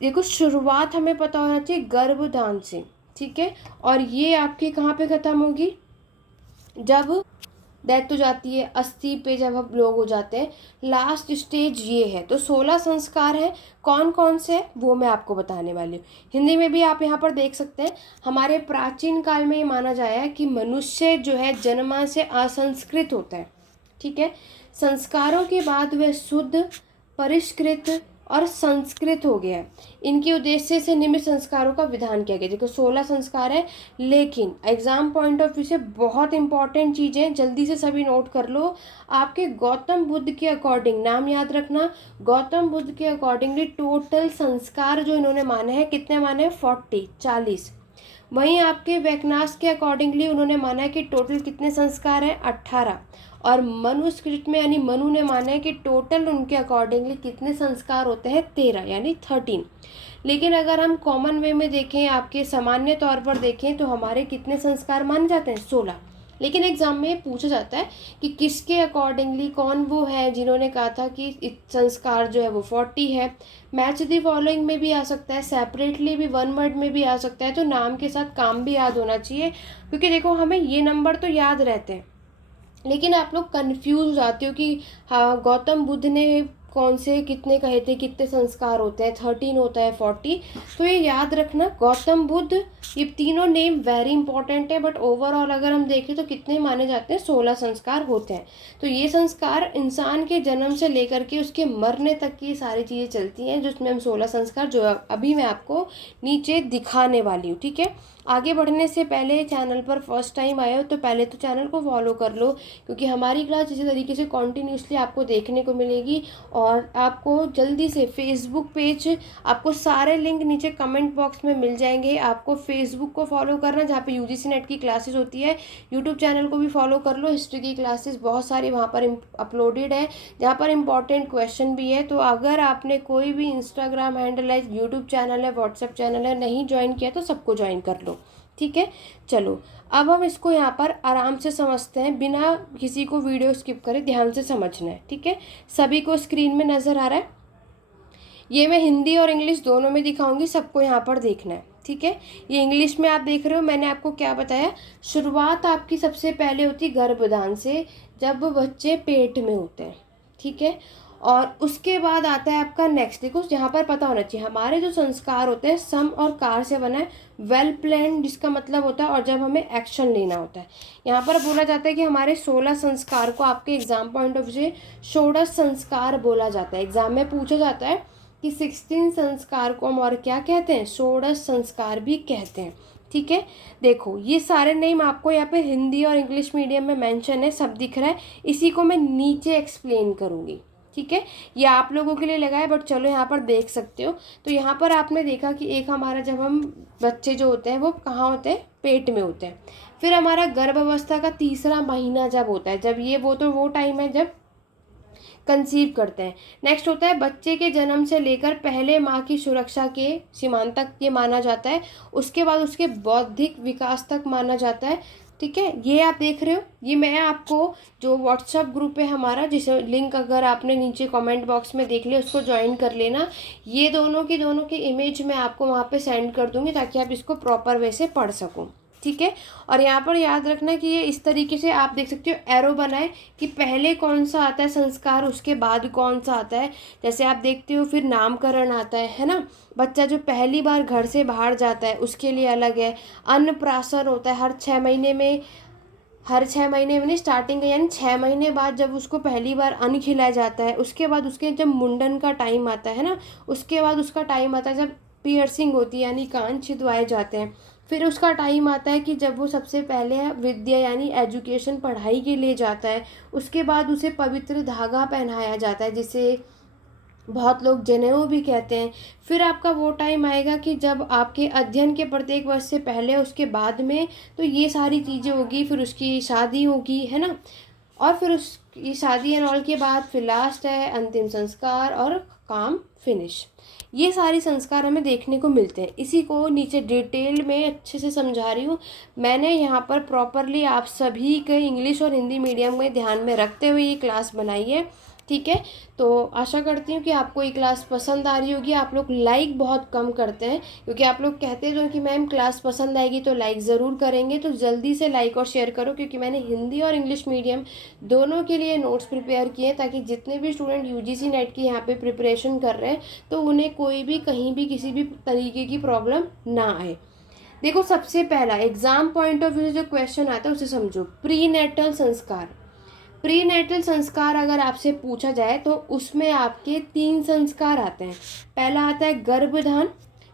देखो शुरुआत हमें पता होना चाहिए गर्भधान से, ठीक है। और ये आपकी कहाँ पे ख़त्म होगी? जब डेथ हो जाती है, 80 पे जब हम लोग हो जाते हैं, लास्ट स्टेज ये है। तो 16 संस्कार हैं, कौन कौन से वो मैं आपको बताने वाली हूँ। हिंदी में भी आप यहाँ पर देख सकते हैं। हमारे प्राचीन काल में ये माना जाया है कि मनुष्य जो है जन्म से असंस्कृत होता है, ठीक है। संस्कारों के बाद वह शुद्ध, परिष्कृत और संस्कृत हो गया है। इनके उद्देश्य से निम्न संस्कारों का विधान किया गया। देखो 16 संस्कार है, लेकिन एग्जाम पॉइंट ऑफ व्यू से बहुत इंपॉर्टेंट चीज़ें जल्दी से सभी नोट कर लो। आपके गौतम बुद्ध के अकॉर्डिंग, नाम याद रखना, गौतम बुद्ध के अकॉर्डिंगली टोटल संस्कार जो इन्होंने माने हैं, कितने माने हैं? 40। वहीं आपके वैकनास के अकॉर्डिंगली उन्होंने माना है कि टोटल कितने संस्कार हैं? 18। और मनुस्क्रिट में यानी मनु ने माना है कि टोटल उनके अकॉर्डिंगली कितने संस्कार होते हैं? 13 यानी 13। लेकिन अगर हम कॉमन वे में देखें, आपके सामान्य तौर पर देखें, तो हमारे कितने संस्कार माने जाते हैं? 16। लेकिन एग्जाम में पूछा जाता है कि किसके अकॉर्डिंगली, कौन वो है जिन्होंने कहा था कि संस्कार जो है वो 40 है। मैच दी फॉलोइंग में भी आ सकता है, सेपरेटली भी वन वर्ड में भी आ सकता है। तो नाम के साथ काम भी याद होना चाहिए, क्योंकि देखो हमें ये नंबर तो याद रहते हैं, लेकिन आप लोग कंफ्यूज हो जाते हो कि हाँ गौतम बुद्ध ने कौन से कितने कहे थे, कितने संस्कार होते हैं? 13 होता है, 40। तो ये याद रखना, गौतम बुद्ध, ये तीनों नेम वेरी इंपॉर्टेंट है। बट ओवरऑल अगर हम देखें तो कितने माने जाते हैं? 16 संस्कार होते हैं। तो ये संस्कार इंसान के जन्म से लेकर के उसके मरने तक की सारी चीज़ें चलती हैं, जिसमें हम 16 संस्कार जो अभी मैं आपको नीचे दिखाने वाली हूँ, ठीक है। आगे बढ़ने से पहले चैनल पर फर्स्ट टाइम आए हो तो पहले तो चैनल को फॉलो कर लो, क्योंकि हमारी क्लास इसी तरीके से कॉन्टीन्यूसली आपको देखने को मिलेगी। और आपको जल्दी से फेसबुक पेज, आपको सारे लिंक नीचे कमेंट बॉक्स में मिल जाएंगे। आपको फेसबुक को फॉलो करना, जहाँ पे यूजीसी नेट की क्लासेस होती है। यूट्यूब चैनल को भी फॉलो कर लो, हिस्ट्री की क्लासेस बहुत सारी वहाँ पर अपलोडेड है, जहाँ पर इंपॉर्टेंट क्वेश्चन भी है। तो अगर आपने कोई भी इंस्टाग्राम हैंडल है, यूट्यूब चैनल है, व्हाट्सएप चैनल है, नहीं ज्वाइन किया तो सबको ज्वाइन कर लो, ठीक है। चलो अब हम इसको यहाँ पर आराम से समझते हैं, बिना किसी को वीडियो स्किप करे, ध्यान से समझना है, ठीक है। सभी को स्क्रीन में नज़र आ रहा है? ये मैं हिंदी और इंग्लिश दोनों में दिखाऊंगी, सबको यहाँ पर देखना है, ठीक है। ये इंग्लिश में आप देख रहे हो, मैंने आपको क्या बताया, शुरुआत आपकी सबसे पहले होती है गर्भधान से, जब बच्चे पेट में होते हैं, ठीक है। और उसके बाद आता है आपका नेक्स्ट। देखो यहाँ पर पता होना चाहिए, हमारे जो संस्कार होते हैं सम और कार से बना है, वेल प्लान जिसका मतलब होता है, और जब हमें एक्शन लेना होता है। यहाँ पर बोला जाता है कि हमारे 16 संस्कार को आपके एग्जाम पॉइंट ऑफ व्यू से षोडश संस्कार बोला जाता है। एग्जाम में पूछा जाता है कि 16 संस्कार को हम और क्या कहते हैं? षोडश संस्कार भी कहते हैं, ठीक है। देखो ये सारे नेम आपको यहाँ पे हिंदी और इंग्लिश मीडियम में मेंशन है, सब दिख रहा है। इसी को मैं नीचे एक्सप्लेन करूँगी, ठीक है। ये आप लोगों के लिए लगा है, बट चलो यहाँ पर देख सकते हो। तो यहाँ पर आपने देखा कि एक हमारा, जब हम बच्चे जो होते हैं वो कहाँ होते हैं? पेट में होते हैं। फिर हमारा गर्भ अवस्था का तीसरा महीना जब होता है, जब ये वो टाइम है जब कंसीव करते हैं। नेक्स्ट होता है बच्चे के जन्म से लेकर पहले माह की सुरक्षा के सीमांत तक ये माना जाता है। उसके बाद उसके बौद्धिक विकास तक माना जाता है। ठीक है, ये आप देख रहे हो, ये मैं आपको जो व्हाट्सअप ग्रुप है हमारा, जिसे लिंक अगर आपने नीचे कमेंट बॉक्स में देख लिया उसको ज्वाइन कर लेना। ये दोनों की इमेज मैं आपको वहाँ पे सेंड कर दूँगी ताकि आप इसको प्रॉपर वे से पढ़ सको। ठीक है, और यहाँ पर याद रखना कि ये इस तरीके से आप देख सकते हो एरो बनाए कि पहले कौन सा आता है संस्कार, उसके बाद कौन सा आता है। जैसे आप देखते हो फिर नामकरण आता है ना, बच्चा जो पहली बार घर से बाहर जाता है उसके लिए अलग है। अन्नप्राशन होता है हर 6 महीने में, हर 6 महीने में नहीं, स्टार्टिंग यानी 6 महीने बाद जब उसको पहली बार अन्न खिलाया जाता है। उसके बाद उसके जब मुंडन का टाइम आता है ना, उसके बाद उसका टाइम आता है जब पियर्सिंग होती है यानी कान छिदवाए जाते हैं। फिर उसका टाइम आता है कि जब वो सबसे पहले विद्या यानी एजुकेशन पढ़ाई के लिए जाता है। उसके बाद उसे पवित्र धागा पहनाया जाता है जिसे बहुत लोग जनेऊ भी कहते हैं। फिर आपका वो टाइम आएगा कि जब आपके अध्ययन के प्रत्येक वर्ष से पहले उसके बाद में तो ये सारी चीज़ें होगी। फिर उसकी शादी होगी, है ना, और फिर उसकी शादी एंड ऑल के बाद फिर लास्ट है अंतिम संस्कार और काम फिनिश। ये सारे संस्कार हमें देखने को मिलते हैं। इसी को नीचे डिटेल में अच्छे से समझा रही हूँ मैंने यहाँ पर प्रॉपरली, आप सभी के इंग्लिश और हिंदी मीडियम में ध्यान में रखते हुए ये क्लास बनाई है। ठीक है, तो आशा करती हूँ कि आपको ये क्लास पसंद आ रही होगी। आप लोग लाइक बहुत कम करते हैं क्योंकि आप लोग कहते हो कि मैम क्लास पसंद आएगी तो लाइक ज़रूर करेंगे, तो जल्दी से लाइक और शेयर करो क्योंकि मैंने हिंदी और इंग्लिश मीडियम दोनों के लिए नोट्स प्रिपेयर किए हैं ताकि जितने भी स्टूडेंट यूजीसी नेट की यहाँ पे प्रिपरेशन कर रहे हैं तो उन्हें कोई भी कहीं भी किसी भी तरीके की प्रॉब्लम ना आए। देखो, सबसे पहला एग्जाम पॉइंट ऑफ व्यू से जो क्वेश्चन आता है उसे समझो। प्रीनेटल संस्कार, प्रीनेटल संस्कार अगर आपसे पूछा जाए तो उसमें आपके 3 संस्कार आते हैं। पहला आता है गर्भधान,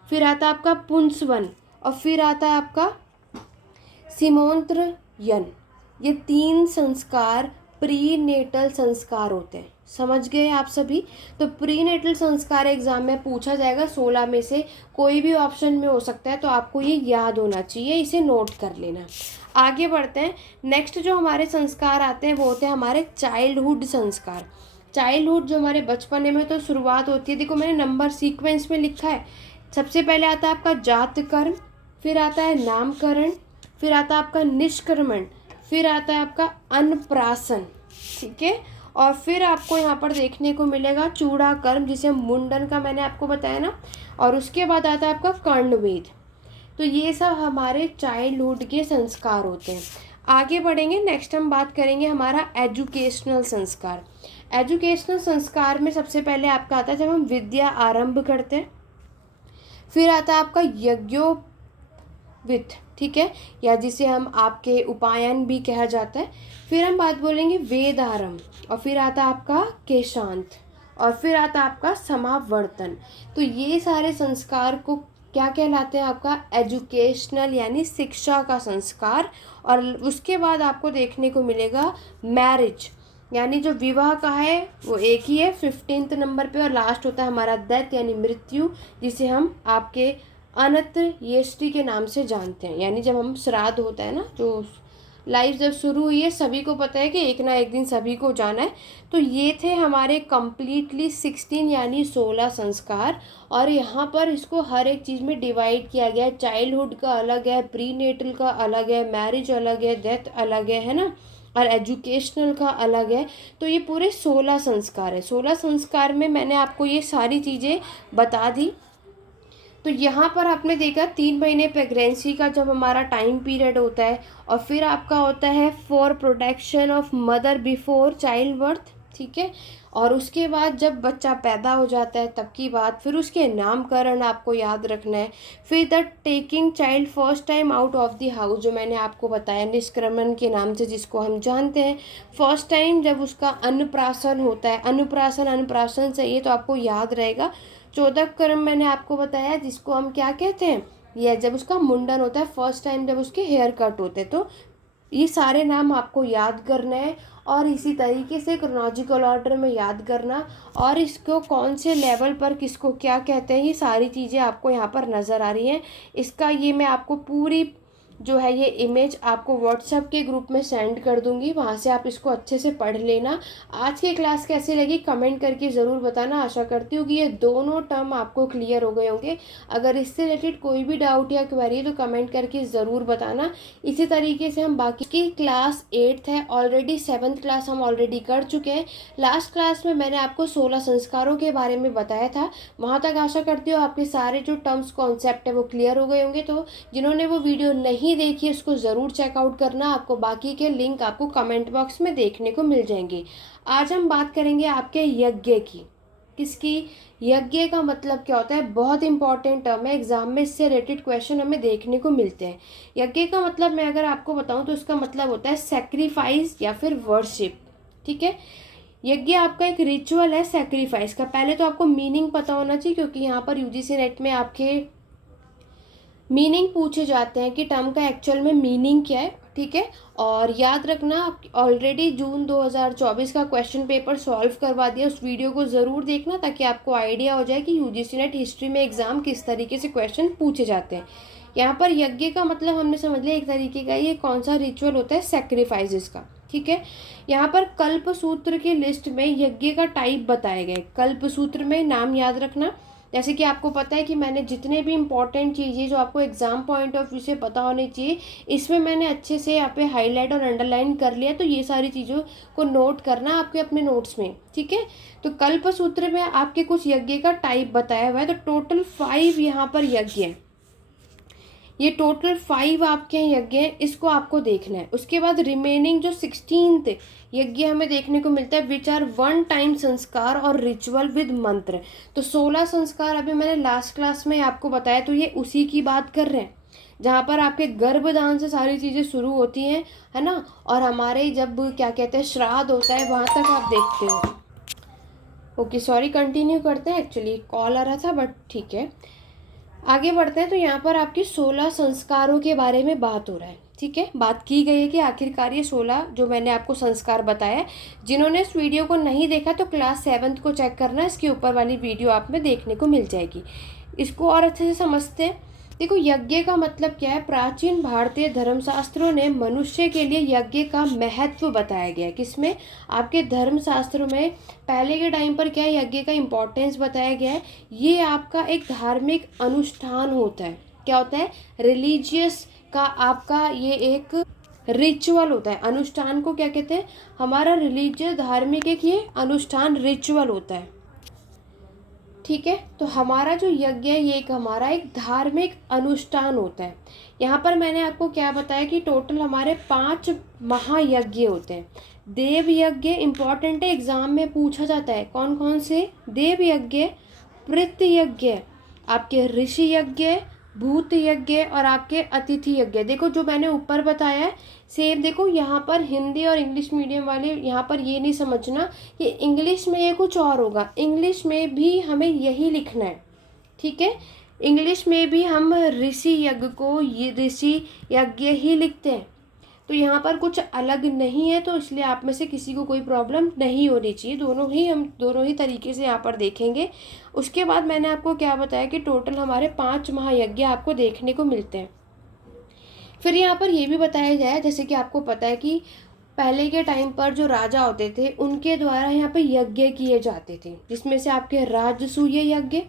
फिर आता है आपका पुंसवन और फिर आता है आपका सीमोंत्रयन। ये 3 संस्कार प्रीनेटल संस्कार होते हैं। समझ गए आप सभी? तो प्रीनेटल संस्कार एग्जाम में पूछा जाएगा, 16 में से कोई भी ऑप्शन में हो सकता है, तो आपको ये याद होना चाहिए, इसे नोट कर लेना। आगे बढ़ते हैं। नेक्स्ट जो हमारे संस्कार आते हैं वो होते हैं हमारे चाइल्डहुड संस्कार। चाइल्डहुड जो हमारे बचपने में तो शुरुआत होती है, देखो मैंने नंबर सीक्वेंस में लिखा है। सबसे पहले आता है आपका जात कर्म, फिर आता है नामकरण, फिर आता है आपका निष्क्रमण, फिर आता है आपका अन्नप्राशन। ठीक है, और फिर आपको यहाँ पर देखने को मिलेगा चूड़ा कर्म जिसे मुंडन का मैंने आपको बताया ना, और उसके बाद आता है आपका कर्णवेद। तो ये सब हमारे चाइल्डहुड के संस्कार होते हैं। आगे बढ़ेंगे, नेक्स्ट हम बात करेंगे हमारा एजुकेशनल संस्कार। एजुकेशनल संस्कार में सबसे पहले आपका आता है जब हम विद्या आरंभ करते हैं। फिर आता है आपका यज्ञोपवीत, ठीक है, या जिसे हम आपके उपायन भी कहा जाता है। फिर हम बात बोलेंगे वेद आरंभ, और फिर आता है आपका केशांत, और फिर आता है आपका समावर्तन। तो ये सारे संस्कार को क्या कहलाते हैं? आपका एजुकेशनल यानी शिक्षा का संस्कार। और उसके बाद आपको देखने को मिलेगा मैरिज, यानी जो विवाह का है वो एक ही है 15th नंबर पे, और लास्ट होता है हमारा डेथ यानी मृत्यु, जिसे हम आपके अंत्येष्टि के नाम से जानते हैं। यानी जब हम श्राद्ध होता है ना, जो लाइफ जब शुरू हुई है, सभी को पता है कि एक ना एक दिन सभी को जाना है। तो ये थे हमारे कंप्लीटली 16 यानी 16 संस्कार, और यहाँ पर इसको हर एक चीज़ में डिवाइड किया गया है। चाइल्डहुड का अलग है, प्रीनेटल का अलग है, मैरिज अलग है, डेथ अलग है ना, और एजुकेशनल का अलग है। तो ये पूरे 16 संस्कार है। 16 संस्कार में मैंने आपको ये सारी चीज़ें बता दी। तो यहाँ पर आपने देखा 3 महीने प्रेगनेंसी का जब हमारा टाइम पीरियड होता है, और फिर आपका होता है for protection of mother before child birth, ठीक है, और उसके बाद जब बच्चा पैदा हो जाता है तब की बात, फिर उसके नामकरण आपको याद रखना है। फिर the taking child first time out of the house, जो मैंने आपको बताया निष्क्रमण के नाम से जिसको हम जानते हैं। फर्स्ट टाइम जब उसका अन्नप्राशन होता है, अन्नप्राशन चाहिए तो आपको याद रहेगा। 14 कर्म मैंने आपको बताया जिसको हम क्या कहते हैं, यह जब उसका मुंडन होता है, फर्स्ट टाइम जब उसके हेयर कट होते हैं। तो ये सारे नाम आपको याद करना है, और इसी तरीके से क्रोनोलॉजिकल ऑर्डर में याद करना, और इसको कौन से लेवल पर किसको क्या कहते हैं, ये सारी चीज़ें आपको यहाँ पर नज़र आ रही हैं। इसका ये मैं आपको पूरी जो है ये इमेज आपको व्हाट्सएप के ग्रुप में सेंड कर दूंगी, वहाँ से आप इसको अच्छे से पढ़ लेना। आज की क्लास कैसी लगी कमेंट करके ज़रूर बताना। आशा करती हूँ कि ये दोनों टर्म आपको क्लियर हो गए होंगे। अगर इससे रिलेटेड कोई भी डाउट या क्वेरी है तो कमेंट करके ज़रूर बताना। इसी तरीके से हम बाकी की क्लास 8th है, ऑलरेडी 7th क्लास हम ऑलरेडी कर चुके हैं। लास्ट क्लास में मैंने आपको 16 संस्कारों के बारे में बताया था। वहाँ तक आशा करती हूँ आपके सारे जो टर्म्स कॉन्सेप्ट है वो क्लियर हो गए होंगे। तो जिन्होंने वो वीडियो नहीं देखी उसको ज़रूर चेकआउट करना। आपको बाकी के लिंक आपको कमेंट बॉक्स में देखने को मिल जाएंगे। आज हम बात करेंगे आपके यज्ञ की। किसकी? यज्ञ का मतलब क्या होता है? बहुत इंपॉर्टेंट टर्म है, एग्जाम में इससे रिलेटेड क्वेश्चन हमें देखने को मिलते हैं। यज्ञ का मतलब मैं अगर आपको बताऊं तो इसका मतलब होता है सेक्रीफाइस या फिर वर्शिप। ठीक है, यज्ञ आपका एक रिचुअल है सेक्रीफाइस का। पहले तो आपको मीनिंग पता होना चाहिए, क्योंकि यहाँ पर यूजीसी नेट में आपके मीनिंग पूछे जाते हैं कि टर्म का एक्चुअल में मीनिंग क्या है। ठीक है, और याद रखना ऑलरेडी जून 2024 का क्वेश्चन पेपर सॉल्व करवा दिया, उस वीडियो को ज़रूर देखना ताकि आपको आइडिया हो जाए कि यूजीसी नेट हिस्ट्री में एग्जाम किस तरीके से क्वेश्चन पूछे जाते हैं। यहाँ पर यज्ञ का मतलब हमने समझ लिया एक तरीके का ये कौन सा रिचुअल होता है, सेक्रीफाइसेस का। ठीक है, यहाँ पर कल्प सूत्र की लिस्ट में यज्ञ का टाइप बताए गए। कल्प सूत्र में नाम याद रखना, जैसे कि आपको पता है कि मैंने जितने भी इंपॉर्टेंट चीज़ें जो आपको एग्जाम पॉइंट ऑफ व्यू से पता होनी चाहिए इसमें मैंने अच्छे से यहाँ पे हाईलाइट और अंडरलाइन कर लिया। तो ये सारी चीज़ों को नोट करना आपके अपने नोट्स में। ठीक है, तो कल्प सूत्र में आपके कुछ यज्ञ का टाइप बताया हुआ है। तो टोटल 5 यहाँ पर यज्ञ है, ये टोटल 5 आपके यज्ञ हैं, इसको आपको देखना है। उसके बाद रिमेनिंग जो 16th यज्ञ हमें देखने को मिलता है विच आर वन टाइम संस्कार और रिचुअल विद मंत्र। तो 16 संस्कार अभी मैंने लास्ट क्लास में आपको बताया, तो ये उसी की बात कर रहे हैं जहाँ पर आपके गर्भदान से सारी चीज़ें शुरू होती हैं, है ना। और हमारे जब क्या कहते हैं श्राद्ध होता है वहाँ तक आप देखते हो। ओके सॉरी, कंटिन्यू करते हैं, एक्चुअली कॉल आ रहा था बट ठीक है आगे बढ़ते हैं। तो यहाँ पर आपके 16 संस्कारों के बारे में बात हो रहा है। ठीक है, बात की गई है कि आखिरकार ये 16 जो मैंने आपको संस्कार बताया, जिन्होंने इस वीडियो को नहीं देखा तो क्लास 7th को चेक करना, इसके ऊपर वाली वीडियो आप में देखने को मिल जाएगी। इसको और अच्छे से समझते हैं। देखो यज्ञ का मतलब क्या है, प्राचीन भारतीय धर्मशास्त्रों ने मनुष्य के लिए यज्ञ का महत्व बताया गया है। किसमें? आपके धर्मशास्त्रों में पहले के टाइम पर क्या है, यज्ञ का इम्पोर्टेंस बताया गया है। ये आपका एक धार्मिक अनुष्ठान होता है। क्या होता है? रिलीजियस का आपका ये एक रिचुअल होता है। अनुष्ठान को क्या कहते हैं? हमारा रिलीजियस धार्मिक एक ये अनुष्ठान रिचुअल होता है। ठीक है, तो हमारा जो यज्ञ है ये एक हमारा एक धार्मिक अनुष्ठान होता है। यहाँ पर मैंने आपको क्या बताया कि टोटल हमारे 5 महायज्ञ होते हैं। देव यज्ञ इम्पॉर्टेंट है, एग्जाम में पूछा जाता है। कौन कौन से? देव यज्ञ, पृथ यज्ञ, आपके ऋषि यज्ञ, भूत यज्ञ और आपके अतिथि यज्ञ। देखो जो मैंने ऊपर बताया है सेम, देखो यहाँ पर हिंदी और इंग्लिश मीडियम वाले यहाँ पर ये नहीं समझना कि इंग्लिश में ये कुछ और होगा, इंग्लिश में भी हमें यही लिखना है। ठीक है, इंग्लिश में भी हम ऋषि यज्ञ को ये ऋषि यज्ञ ही लिखते हैं। तो यहाँ पर कुछ अलग नहीं है, तो इसलिए आप में से किसी को कोई प्रॉब्लम नहीं होनी चाहिए। हम दोनों ही तरीके से यहाँ पर देखेंगे। उसके बाद मैंने आपको क्या बताया कि टोटल हमारे 5 महायज्ञ आपको देखने को मिलते हैं। फिर यहाँ पर ये भी बताया जाए, जैसे कि आपको पता है कि पहले के टाइम पर जो राजा होते थे उनके द्वारा यहाँ पे यज्ञ किए जाते थे, जिसमें से आपके राजसूय यज्ञ,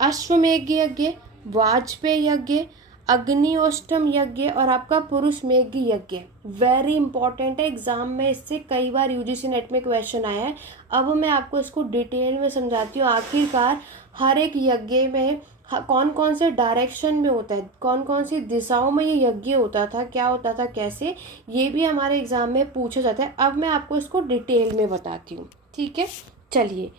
अश्वमेघ यज्ञ, वाजपेय यज्ञ, अग्निहोष्टम यज्ञ और आपका पुरुषमेघ यज्ञ। वेरी इंपॉर्टेंट है, एग्जाम में इससे कई बार यूजीसी नेट में क्वेश्चन आया है। अब मैं आपको इसको डिटेल में समझाती हूँ। आखिरकार हर एक यज्ञ में कौन कौन से डायरेक्शन में होता है, कौन कौन सी दिशाओं में ये यज्ञ होता था, क्या होता था, कैसे, ये भी हमारे एग्जाम में पूछा जाता है। अब मैं आपको इसको डिटेल में बताती हूँ। ठीक है, चलिए।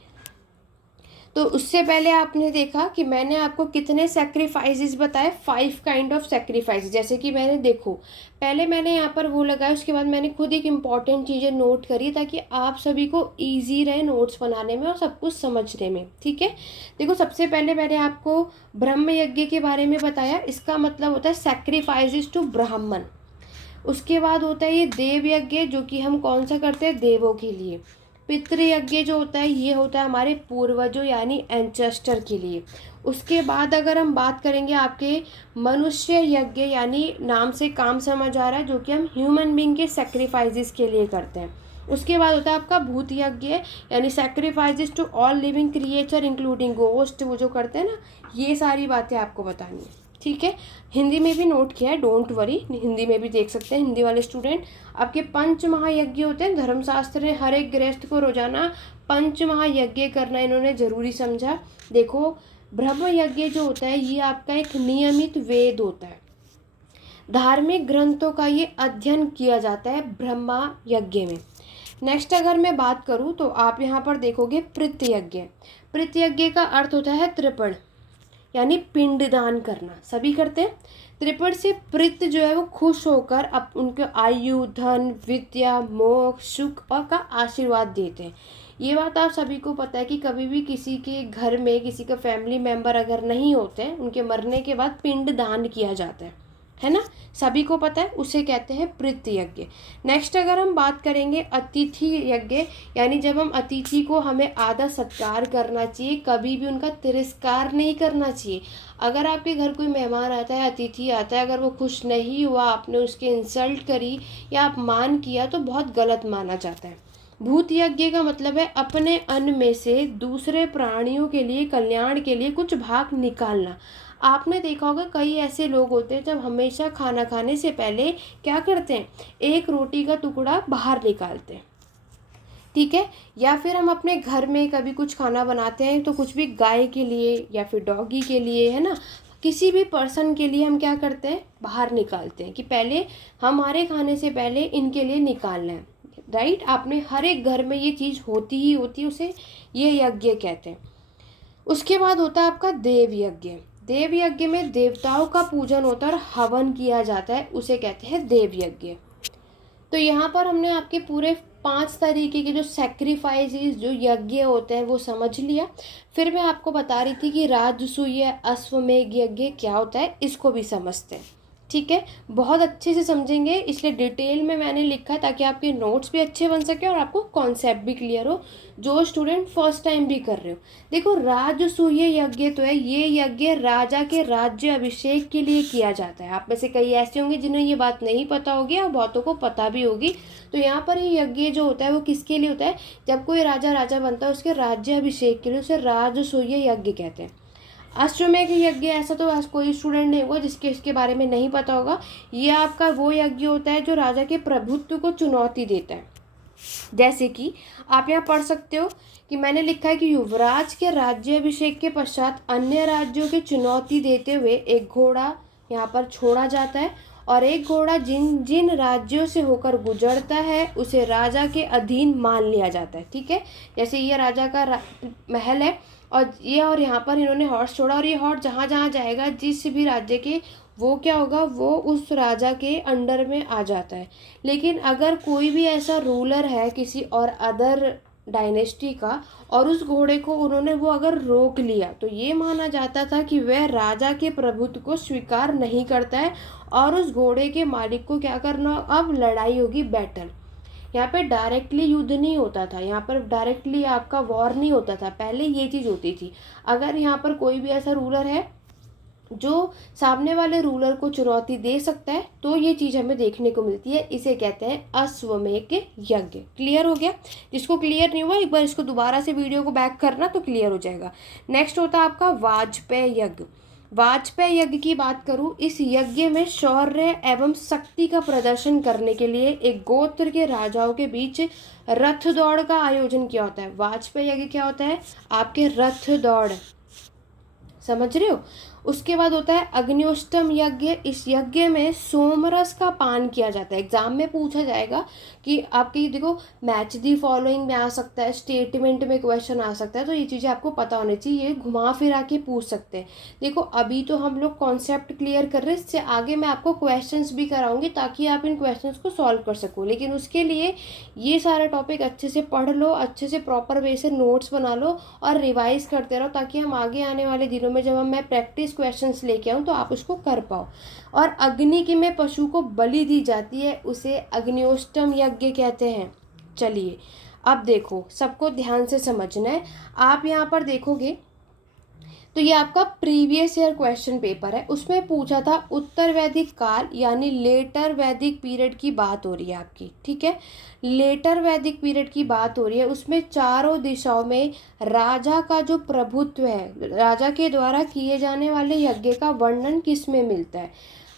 तो उससे पहले आपने देखा कि मैंने आपको कितने सेक्रीफाइसेस बताए, 5 काइंड ऑफ सेक्रीफाइस। जैसे कि मैंने देखो पहले मैंने यहाँ पर वो लगाया, उसके बाद मैंने खुद एक इम्पॉर्टेंट चीज़ें नोट करी ताकि आप सभी को ईजी रहे नोट्स बनाने में और सब कुछ समझने में। ठीक है, देखो सबसे पहले मैंने आपको ब्रह्म यज्ञ के बारे में बताया, इसका मतलब होता है सेक्रीफाइसेस टू ब्राह्मण। उसके बाद होता है ये देव यज्ञ, जो कि हम कौन सा करते हैं, देवों के लिए। पितृयज्ञ जो होता है ये होता है हमारे पूर्वजों यानी एंसेस्टर के लिए। उसके बाद अगर हम बात करेंगे आपके मनुष्य यज्ञ, यानी नाम से काम समझ आ रहा है, जो कि हम ह्यूमन बीइंग के सेक्रीफाइसेस के लिए करते हैं। उसके बाद होता है आपका भूत यज्ञ, यानी sacrifices to all living creature including ghost, वो जो करते हैं ना, ये सारी बातें आपको बतानी है। ठीक है, हिंदी में भी नोट किया है, डोंट वरी, हिंदी में भी देख सकते हैं हिंदी वाले स्टूडेंट। आपके पंच महायज्ञ होते हैं, धर्मशास्त्र ने हर एक गृहस्थ को रोजाना पंच महायज्ञ करना इन्होंने जरूरी समझा। देखो, ब्रह्म यज्ञ जो होता है ये आपका एक नियमित वेद होता है, धार्मिक ग्रंथों का ये अध्ययन किया जाता है ब्रह्मा यज्ञ में। नेक्स्ट अगर मैं बात करूँ तो आप यहाँ पर देखोगे प्रत्ययज्ञ। प्रत्ययज्ञ का अर्थ होता है तृपण, यानी पिंडदान करना, सभी करते हैं। त्रिपण से प्रीत जो है वो खुश होकर अब उनको आयु, धन, विद्या, मोक्ष, सुख और का आशीर्वाद देते हैं। ये बात आप सभी को पता है कि कभी भी किसी के घर में किसी का फैमिली मेंबर अगर नहीं होते हैं, उनके मरने के बाद पिंड दान किया जाता है ना, सभी को पता है, उसे कहते हैं प्रीति यज्ञ। नेक्स्ट अगर हम बात करेंगे अतिथि यज्ञ, यानी जब हम अतिथि को हमें आदर सत्कार करना चाहिए, कभी भी उनका तिरस्कार नहीं करना चाहिए। अगर आपके घर कोई मेहमान आता है, अतिथि आता है, अगर वो खुश नहीं हुआ, आपने उसके इंसल्ट करी या अपमान किया तो बहुत गलत माना जाता है। भूत यज्ञ का मतलब है अपने अन्न में से दूसरे प्राणियों के लिए, कल्याण के लिए कुछ भाग निकालना। आपने देखा होगा कई ऐसे लोग होते हैं जब हमेशा खाना खाने से पहले क्या करते हैं, एक रोटी का टुकड़ा बाहर निकालते हैं। ठीक है, या फिर हम अपने घर में कभी कुछ खाना बनाते हैं तो कुछ भी गाय के लिए या फिर डॉगी के लिए, है ना, किसी भी पर्सन के लिए हम क्या करते हैं, बाहर निकालते हैं कि पहले हमारे खाने से पहले इनके लिए निकालना है। राइट, आपने हर एक घर में ये चीज़ होती ही होती है, उसे ये यज्ञ कहते हैं। उसके बाद होता है आपका देव यज्ञ। देव यज्ञ में देवताओं का पूजन होता है और हवन किया जाता है, उसे कहते हैं देव यज्ञ। तो यहाँ पर हमने आपके पूरे 5 तरीके के जो सैक्रिफाइसेस, जो यज्ञ होते हैं वो समझ लिया। फिर मैं आपको बता रही थी कि राजसूय अश्वमेध यज्ञ क्या होता है, इसको भी समझते हैं। ठीक है, बहुत अच्छे से समझेंगे, इसलिए डिटेल में मैंने लिखा है ताकि आपके नोट्स भी अच्छे बन सके और आपको कॉन्सेप्ट भी क्लियर हो, जो स्टूडेंट फर्स्ट टाइम भी कर रहे हो। देखो, राजसूय यज्ञ तो है, ये यज्ञ राजा के राज्य अभिषेक के लिए किया जाता है। आप में से कई ऐसे होंगे जिन्हें ये बात नहीं पता होगी और बहुतों को पता भी होगी। तो यहाँ पर ये यज्ञ जो होता है वो किसके लिए होता है, जब कोई राजा बनता है उसके राज्य अभिषेक के लिए, उसे राजसूय यज्ञ कहते हैं। अश्वमेध यज्ञ ऐसा तो कोई स्टूडेंट नहीं होगा जिसके इसके बारे में नहीं पता होगा। ये आपका वो यज्ञ होता है जो राजा के प्रभुत्व को चुनौती देता है। जैसे कि आप यहाँ पढ़ सकते हो कि मैंने लिखा है कि युवराज के राज्याभिषेक के पश्चात अन्य राज्यों की चुनौती देते हुए एक घोड़ा यहाँ पर छोड़ा जाता है, और एक घोड़ा जिन जिन राज्यों से होकर गुजरता है उसे राजा के अधीन मान लिया जाता है। ठीक है, जैसे ये राजा का महल है और यहाँ पर इन्होंने हॉर्स छोड़ा, और ये हॉर्स जहाँ जहाँ जाएगा, जिस भी राज्य के, वो क्या होगा, वो उस राजा के अंडर में आ जाता है। लेकिन अगर कोई भी ऐसा रूलर है किसी और अदर डायनेस्टी का, और उस घोड़े को उन्होंने वो अगर रोक लिया, तो ये माना जाता था कि वह राजा के प्रभुत्व को स्वीकार नहीं करता है और उस घोड़े के मालिक को क्या करना, अब लड़ाई होगी, बैटल। यहाँ पे डायरेक्टली युद्ध नहीं होता था, यहाँ पर डायरेक्टली आपका वॉर नहीं होता था, पहले ये चीज़ होती थी। अगर यहाँ पर कोई भी ऐसा रूलर है जो सामने वाले रूलर को चुनौती दे सकता है, तो ये चीज़ हमें देखने को मिलती है, इसे कहते हैं अश्वमेध यज्ञ। क्लियर हो गया? जिसको क्लियर नहीं हुआ एक बार इसको दोबारा से वीडियो को बैक करना तो क्लियर हो जाएगा। नेक्स्ट होता है आपका वाजपेय यज्ञ। वाजपेय यज्ञ की बात करूं, इस यज्ञ में शौर्य एवं शक्ति का प्रदर्शन करने के लिए एक गोत्र के राजाओं के बीच रथ दौड़ का आयोजन किया होता है। वाजपेय यज्ञ क्या होता है, आपके रथ दौड़, समझ रहे हो? उसके बाद होता है अग्निष्टम यज्ञ। इस यज्ञ में सोमरस का पान किया जाता है। एग्जाम में पूछा जाएगा कि आपकी, देखो, मैच दी फॉलोइंग में आ सकता है, स्टेटमेंट में क्वेश्चन आ सकता है, तो ये चीज़ें आपको पता होनी चाहिए, ये घुमा फिरा के पूछ सकते हैं। देखो, अभी तो हम लोग कॉन्सेप्ट क्लियर कर रहे हैं, इससे आगे मैं आपको क्वेश्चंस भी कराऊंगी ताकि आप इन क्वेश्चंस को सॉल्व कर सको। लेकिन उसके लिए ये सारा टॉपिक अच्छे से पढ़ लो, अच्छे से प्रॉपर वे से नोट्स बना लो और रिवाइज करते रहो, ताकि हम आगे आने वाले दिनों में जब मैं प्रैक्टिस क्वेश्चंस लेके आऊँ तो आप उसको कर पाओ। और अग्नि की में पशु को बलि दी जाती है, उसे अग्निष्टम यज्ञ कहते हैं। चलिए, अब देखो, सबको ध्यान से समझना है। आप यहाँ पर देखोगे तो ये आपका प्रीवियस ईयर क्वेश्चन पेपर है, उसमें पूछा था उत्तर वैदिक काल यानी लेटर वैदिक पीरियड की बात हो रही है आपकी, ठीक है। लेटर वैदिक पीरियड की बात हो रही है, उसमें चारों दिशाओं में राजा का जो प्रभुत्व है, राजा के द्वारा किए जाने वाले यज्ञ का वर्णन किस में मिलता है।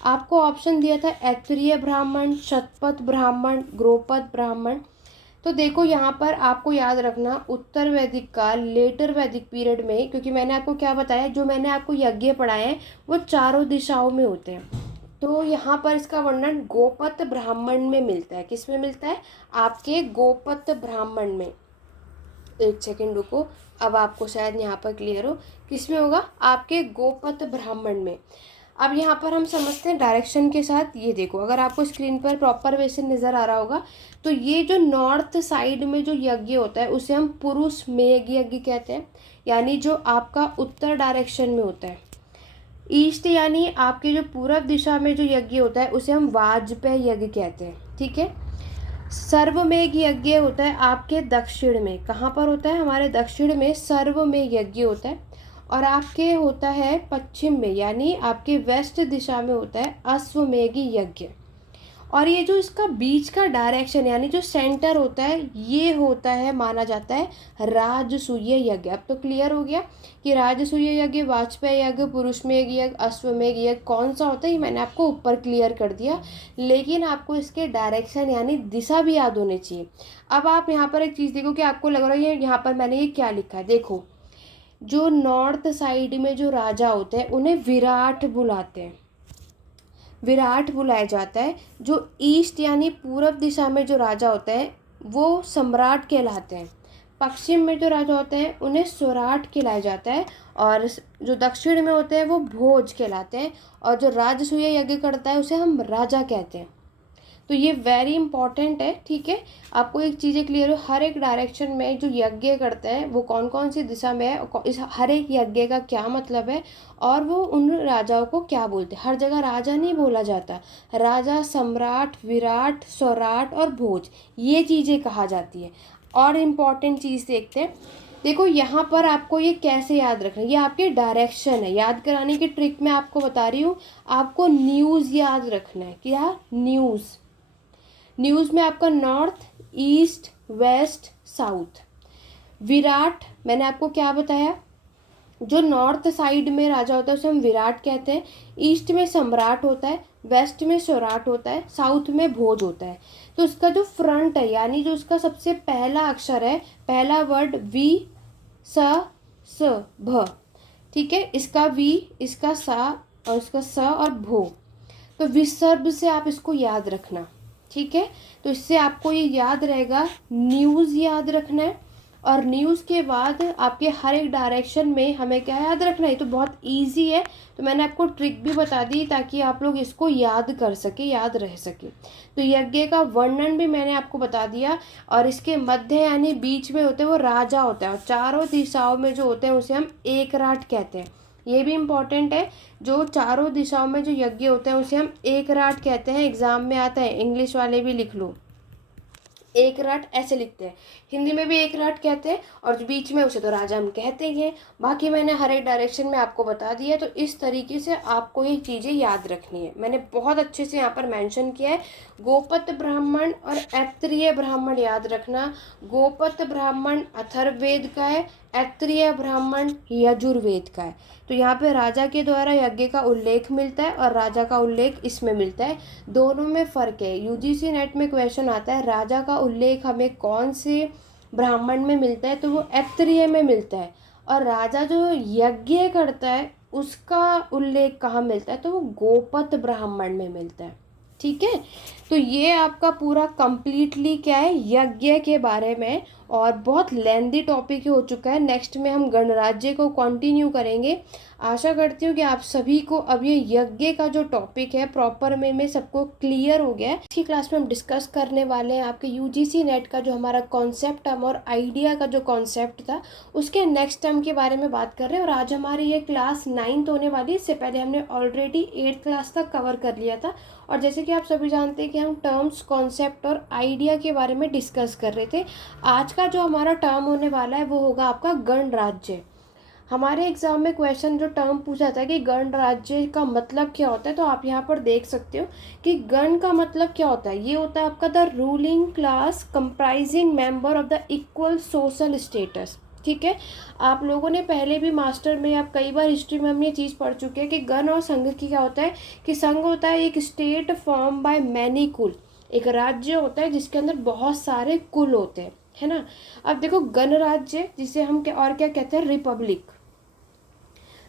आपको ऑप्शन दिया था ऐत्रेय ब्राह्मण, शतपथ ब्राह्मण, गृहपथ ब्राह्मण। तो देखो यहाँ पर आपको याद रखना, उत्तर वैदिक काल लेटर वैदिक पीरियड में, क्योंकि मैंने आपको क्या बताया, जो मैंने आपको यज्ञ पढ़ाए हैं वो चारों दिशाओं में होते हैं। तो यहाँ पर इसका वर्णन गोपथ ब्राह्मण में मिलता है। किस में मिलता है? आपके गोपथ ब्राह्मण में। एक सेकेंड रुको, अब आपको शायद यहाँ पर क्लियर हो। किस में होगा? आपके गोपथ ब्राह्मण में। अब यहाँ पर हम समझते हैं डायरेक्शन के साथ। ये देखो, अगर आपको स्क्रीन पर प्रॉपर वे से नज़र आ रहा होगा तो ये जो नॉर्थ साइड में जो यज्ञ होता है उसे हम पुरुष मेघ यज्ञ कहते हैं, यानी जो आपका उत्तर डायरेक्शन में होता है। ईस्ट यानी आपके जो पूर्व दिशा में जो यज्ञ होता है उसे हम वाजपेय यज्ञ कहते हैं, ठीक है। सर्वमेघ यज्ञ होता है आपके दक्षिण में। कहाँ पर होता है? हमारे दक्षिण में सर्वमेघ यज्ञ होता है। और आपके होता है पश्चिम में, यानी आपके वेस्ट दिशा में होता है अश्वमेघ यज्ञ। और ये जो इसका बीच का डायरेक्शन यानी जो सेंटर होता है, ये होता है, माना जाता है राजसूय यज्ञ। अब तो क्लियर हो गया कि राजसूय यज्ञ, वाजपेय यज्ञ, पुरुषमेघ यज्ञ, अश्वमेघ यज्ञ कौन सा होता है, ये मैंने आपको ऊपर क्लियर कर दिया। लेकिन आपको इसके डायरेक्शन यानी दिशा भी याद होनी चाहिए। अब आप यहाँ पर एक चीज़ देखो कि आपको लग रहा है यहाँ पर मैंने ये क्या लिखा है। देखो, जो नॉर्थ साइड में जो राजा होते हैं उन्हें विराट बुलाते हैं, विराट बुलाया जाता है। जो ईस्ट यानी पूर्व दिशा में जो राजा होते हैं वो सम्राट कहलाते हैं। पश्चिम में जो राजा होते हैं उन्हें स्वराट कहलाया जाता है। और जो दक्षिण में होते हैं वो भोज कहलाते हैं। और जो राजसूय यज्ञ करता है उसे हम राजा कहते हैं। तो ये वेरी इंपॉर्टेंट है, ठीक है। आपको एक चीज़ें क्लियर हो, हर एक डायरेक्शन में जो यज्ञ करते हैं वो कौन कौन सी दिशा में है, इस हर एक यज्ञ का क्या मतलब है, और वो उन राजाओं को क्या बोलते हैं। हर जगह राजा नहीं बोला जाता, राजा, सम्राट, विराट, स्वराट और भोज, ये चीज़ें कहा जाती है। और इम्पॉर्टेंट चीज़ देखते हैं। देखो यहाँ पर आपको ये कैसे याद रखना है, ये आपके डायरेक्शन है। याद कराने की ट्रिक मैं आपको बता रही हूँ। आपको न्यूज़ याद रखना है। क्या? न्यूज़। न्यूज़ में आपका north, east, west, south. Virat मैंने आपको क्या बताया, जो नॉर्थ साइड में राजा होता है उसे हम विराट कहते हैं। ईस्ट में सम्राट होता है, वेस्ट में स्वराट होता है, साउथ में भोज होता है। तो उसका जो फ्रंट है यानी जो उसका सबसे पहला अक्षर है, पहला वर्ड वी, स, भ, ठीक है। इसका वी, इसका सा और इसका स और भो। तो विसर्ग से आप इसको याद रखना, ठीक है। तो इससे आपको ये याद रहेगा, न्यूज़ याद रखना है। और न्यूज़ के बाद आपके हर एक डायरेक्शन में हमें क्या याद रखना है। तो बहुत इजी है, तो मैंने आपको ट्रिक भी बता दी ताकि आप लोग इसको याद कर सके, याद रह सके। तो यज्ञ का वर्णन भी मैंने आपको बता दिया। और इसके मध्य यानी बीच में होते हैं वो राजा होता है, और चारों दिशाओं में जो होते हैं उसे हम एकराट कहते हैं। ये भी इम्पॉर्टेंट है, जो चारों दिशाओं में जो यज्ञ होते हैं उसे हम एकराट कहते हैं। एग्जाम में आता है, इंग्लिश वाले भी लिख लो, एकराट ऐसे लिखते हैं। हिंदी में भी एकराट कहते हैं, और जो बीच में उसे तो राजा हम कहते ही हैं। बाकी मैंने हर एक डायरेक्शन में आपको बता दिया। तो इस तरीके से आपको ये चीज़ें याद रखनी है। मैंने बहुत अच्छे से यहाँ पर मेंशन किया है। गोपथ ब्राह्मण और ऐत्रेय ब्राह्मण याद रखना। गोपथ ब्राह्मण अथर्ववेद का है, ऐत्रेय ब्राह्मण यजुर्वेद का है। तो यहाँ पे राजा के द्वारा यज्ञ का उल्लेख मिलता है और राजा का उल्लेख इसमें मिलता है। दोनों में फ़र्क है। यूजीसी नेट में क्वेश्चन आता है, राजा का उल्लेख हमें कौन से ब्राह्मण में मिलता है, तो वो ऐत्रेय में मिलता है। और राजा जो यज्ञ करता है उसका उल्लेख कहाँ मिलता है, तो वो गोपथ ब्राह्मण में मिलता है, ठीक है। तो ये आपका पूरा कंप्लीटली क्या है, यज्ञ के बारे में। और बहुत लेंदी टॉपिक हो चुका है। नेक्स्ट में हम गणराज्य को कंटिन्यू करेंगे। आशा करती हूँ कि आप सभी को अब ये यज्ञ का जो टॉपिक है प्रॉपर में सबको क्लियर हो गया है। इसी क्लास में हम डिस्कस करने वाले हैं आपके यूजीसी नेट का जो हमारा कॉन्सेप्ट टर्म और आइडिया का जो कॉन्सेप्ट था उसके नेक्स्ट टर्म के बारे में बात कर रहे हैं। और आज हमारी ये क्लास 9th होने वाली है। इससे पहले हमने ऑलरेडी 8th क्लास तक कवर कर लिया था। और जैसे कि आप सभी जानते हैं कि हम टर्म्स, कॉन्सेप्ट और आइडिया के बारे में डिस्कस कर रहे थे। आज का जो हमारा टर्म होने वाला है वो होगा आपका गणराज्य। हमारे एग्जाम में क्वेश्चन जो टर्म पूछा था कि गणराज्य का मतलब क्या होता है, तो आप यहाँ पर देख सकते हो कि गण का मतलब क्या होता है। ये होता है आपका the ruling class comprising member of the equal social status. ठीक है, आप लोगों ने पहले भी मास्टर में, आप कई बार हिस्ट्री में हम ये चीज़ पढ़ चुके हैं कि गण और संघ की क्या होता है कि संघ होता है एक स्टेट फॉर्म बाय मैनी कुल, एक राज्य होता है जिसके अंदर बहुत सारे कुल होते हैं, है ना। अब देखो गणराज्य जिसे हम क्या और क्या कहते हैं, रिपब्लिक।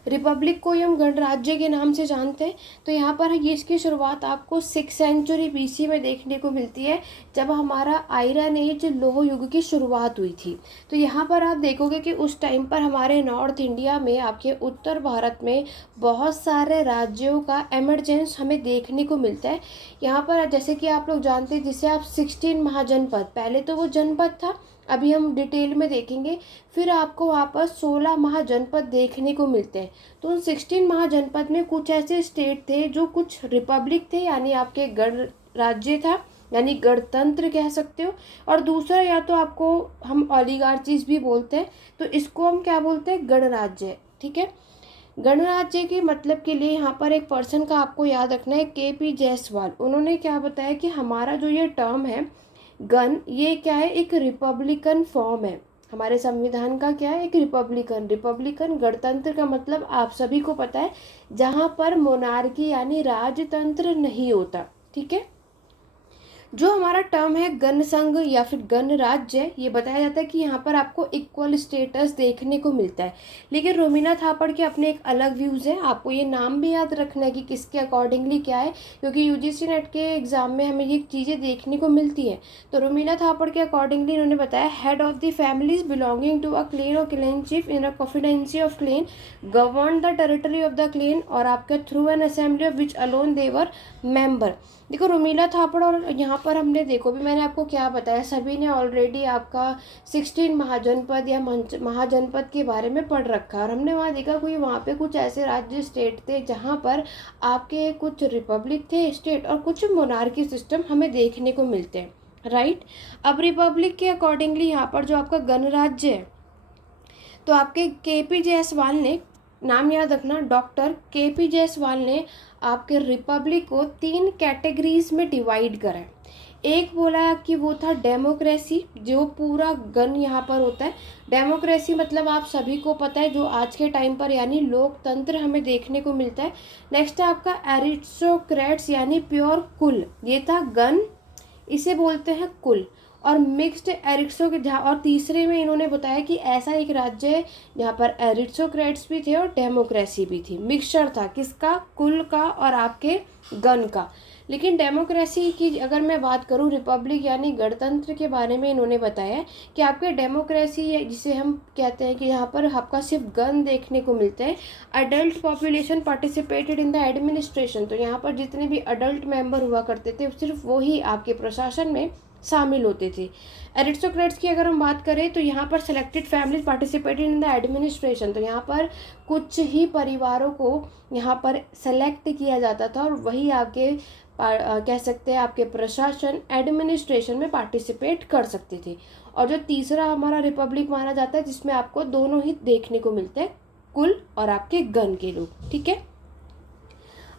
रिपब्लिक को ही हम गणराज्य के नाम से जानते हैं। तो यहाँ पर ये इसकी शुरुआत आपको 6th सेंचुरी BC में देखने को मिलती है, जब हमारा आयरन एज लोह युग की शुरुआत हुई थी। तो यहाँ पर आप देखोगे कि उस टाइम पर हमारे नॉर्थ इंडिया में, आपके उत्तर भारत में बहुत सारे राज्यों का एमरजेंस हमें देखने को मिलता है। यहाँ पर जैसे कि आप लोग जानते हैं, जिसे आप 16 महाजनपद, पहले तो वो जनपद था, अभी हम डिटेल में देखेंगे। फिर आपको वहाँ पर 16 महाजनपद देखने को मिलते हैं। तो उन 16 महाजनपद में कुछ ऐसे स्टेट थे जो कुछ रिपब्लिक थे, यानी आपके गणराज्य था, यानी गणतंत्र कह सकते हो। और दूसरा या तो आपको हम ओलिगार्चीज भी बोलते हैं, तो इसको हम क्या बोलते हैं, गणराज्य। ठीक है, गणराज्य के मतलब के लिए यहाँ पर एक पर्सन का आपको याद रखना है, KP जायसवाल। उन्होंने क्या बताया कि हमारा जो ये टर्म है गण, ये क्या है, एक रिपब्लिकन फॉर्म है। हमारे संविधान का क्या है, एक रिपब्लिकन गणतंत्र का मतलब आप सभी को पता है, जहाँ पर मोनार्की यानी राजतंत्र नहीं होता। ठीक है, जो हमारा टर्म है गण संघ या फिर गणराज्य, ये बताया जाता है कि यहाँ पर आपको इक्वल स्टेटस देखने को मिलता है। लेकिन रोमिला थापड़ के अपने एक अलग व्यूज़ है। आपको ये नाम भी याद रखना है कि किसके अकॉर्डिंगली क्या है, क्योंकि यूजीसी नेट के एग्जाम में हमें ये चीज़ें देखने को मिलती हैं। तो रोमिला थापड़ के अकॉर्डिंगली इन्होंने बताया, head of the families belonging to a clan और clan chief in a confederacy of clan govern the territory of the clan और आपके through an assembly of which alone they were member. देखो रोमिला थापड़, और यहाँ पर हमने देखो भी मैंने आपको क्या बताया, सभी ने ऑलरेडी आपका 16 महाजनपद या महाजनपद के बारे में पढ़ रखा है। और हमने वहाँ देखा कोई वहाँ पे कुछ ऐसे राज्य स्टेट थे जहाँ पर आपके कुछ रिपब्लिक थे स्टेट और कुछ मोनार्की सिस्टम हमें देखने को मिलते हैं। राइट, अब रिपब्लिक के अकॉर्डिंगली यहाँ पर जो आपका गणराज्य है, तो आपके KP जायसवाल ने, नाम याद रखना, डॉक्टर KP जायसवाल ने आपके रिपब्लिक को 3 कैटेगरीज में डिवाइड करा है। एक बोला कि वो था डेमोक्रेसी, जो पूरा गण यहाँ पर होता है। डेमोक्रेसी मतलब आप सभी को पता है, जो आज के टाइम पर यानी लोकतंत्र हमें देखने को मिलता है। नेक्स्ट है आपका एरिस्टोक्रेट्स यानी प्योर कुल, ये था गण, इसे बोलते हैं कुल। और मिक्स्ड एरिस्टो के जहाँ, और तीसरे में इन्होंने बताया कि ऐसा एक राज्य है जहाँ पर एरिस्टोक्रेट्स भी थे और डेमोक्रेसी भी थी, मिक्सचर था किसका, कुल का और आपके गण का। लेकिन डेमोक्रेसी की अगर मैं बात करूँ, रिपब्लिक यानी गणतंत्र के बारे में इन्होंने बताया कि आपके डेमोक्रेसी जिसे हम कहते हैं कि यहाँ पर आपका सिर्फ गण देखने को मिलते हैं। Adult population participated in the administration, तो यहाँ पर जितने भी अडल्ट मेंबर हुआ करते थे सिर्फ वही आपके प्रशासन में शामिल होते थे। एरिस्टोक्रेट्स की अगर हम बात करें तो यहाँ पर selected families participated in the administration, तो यहाँ पर कुछ ही परिवारों को यहाँ पर सेलेक्ट किया जाता था और वही आपके कह सकते हैं आपके प्रशासन एडमिनिस्ट्रेशन में पार्टिसिपेट कर सकते थे। और जो तीसरा हमारा रिपब्लिक माना जाता है जिसमें आपको दोनों ही देखने को मिलते हैं, कुल और आपके गण के लोग। ठीक है,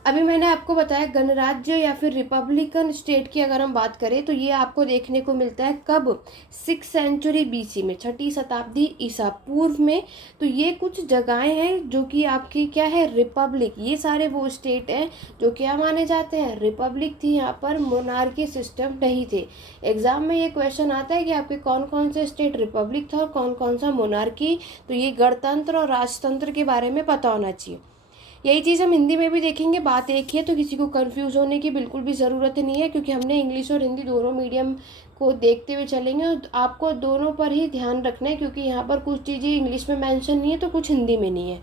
अभी मैंने आपको बताया गणराज्य या फिर रिपब्लिकन स्टेट की अगर हम बात करें तो ये आपको देखने को मिलता है कब, 6th सेंचुरी BC में, 6ठी शताब्दी ईसा पूर्व में। तो ये कुछ जगहें हैं जो कि आपकी क्या है, रिपब्लिक। ये सारे वो स्टेट हैं जो क्या माने जाते हैं, रिपब्लिक थी, यहाँ पर मोनार्की सिस्टम नहीं थे। एग्जाम में ये क्वेश्चन आता है कि आपके कौन कौन से स्टेट रिपब्लिक था और कौन कौन सा मोनार्की, तो ये गणतंत्र और राजतंत्र के बारे में पता होना चाहिए। यही चीज़ हम हिंदी में भी देखेंगे, बात एक ही है, तो किसी को कंफ्यूज होने की बिल्कुल भी ज़रूरत नहीं है, क्योंकि हमने इंग्लिश और हिंदी दोनों मीडियम को देखते हुए चलेंगे और आपको दोनों पर ही ध्यान रखना है, क्योंकि यहाँ पर कुछ चीज़ें इंग्लिश में मेंशन नहीं है तो कुछ हिंदी में नहीं है।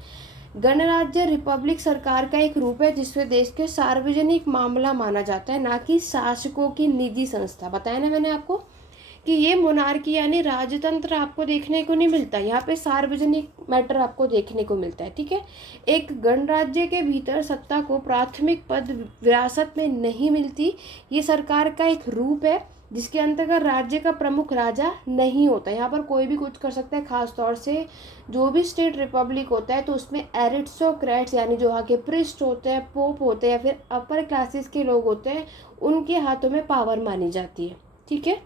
गणराज्य रिपब्लिक सरकार का एक रूप है जिसमें देश के सार्वजनिक मामला माना जाता है, ना कि शासकों की निजी संस्था। बताया ना मैंने आपको कि ये मोनार्की यानी राजतंत्र आपको देखने को नहीं मिलता, यहाँ पे सार्वजनिक मैटर आपको देखने को मिलता है। ठीक है, एक गणराज्य के भीतर सत्ता को प्राथमिक पद विरासत में नहीं मिलती। ये सरकार का एक रूप है जिसके अंतर्गत राज्य का प्रमुख राजा नहीं होता। यहाँ पर कोई भी कुछ कर सकता है। खास तौर से जो भी स्टेट रिपब्लिक होता है तो उसमें एरिस्टोक्रेट्स यानी जो आगे प्रिस्ट होते हैं, पोप होते हैं या फिर अपर क्लासेस के लोग होते हैं, उनके हाथों में पावर मानी जाती है। ठीक है,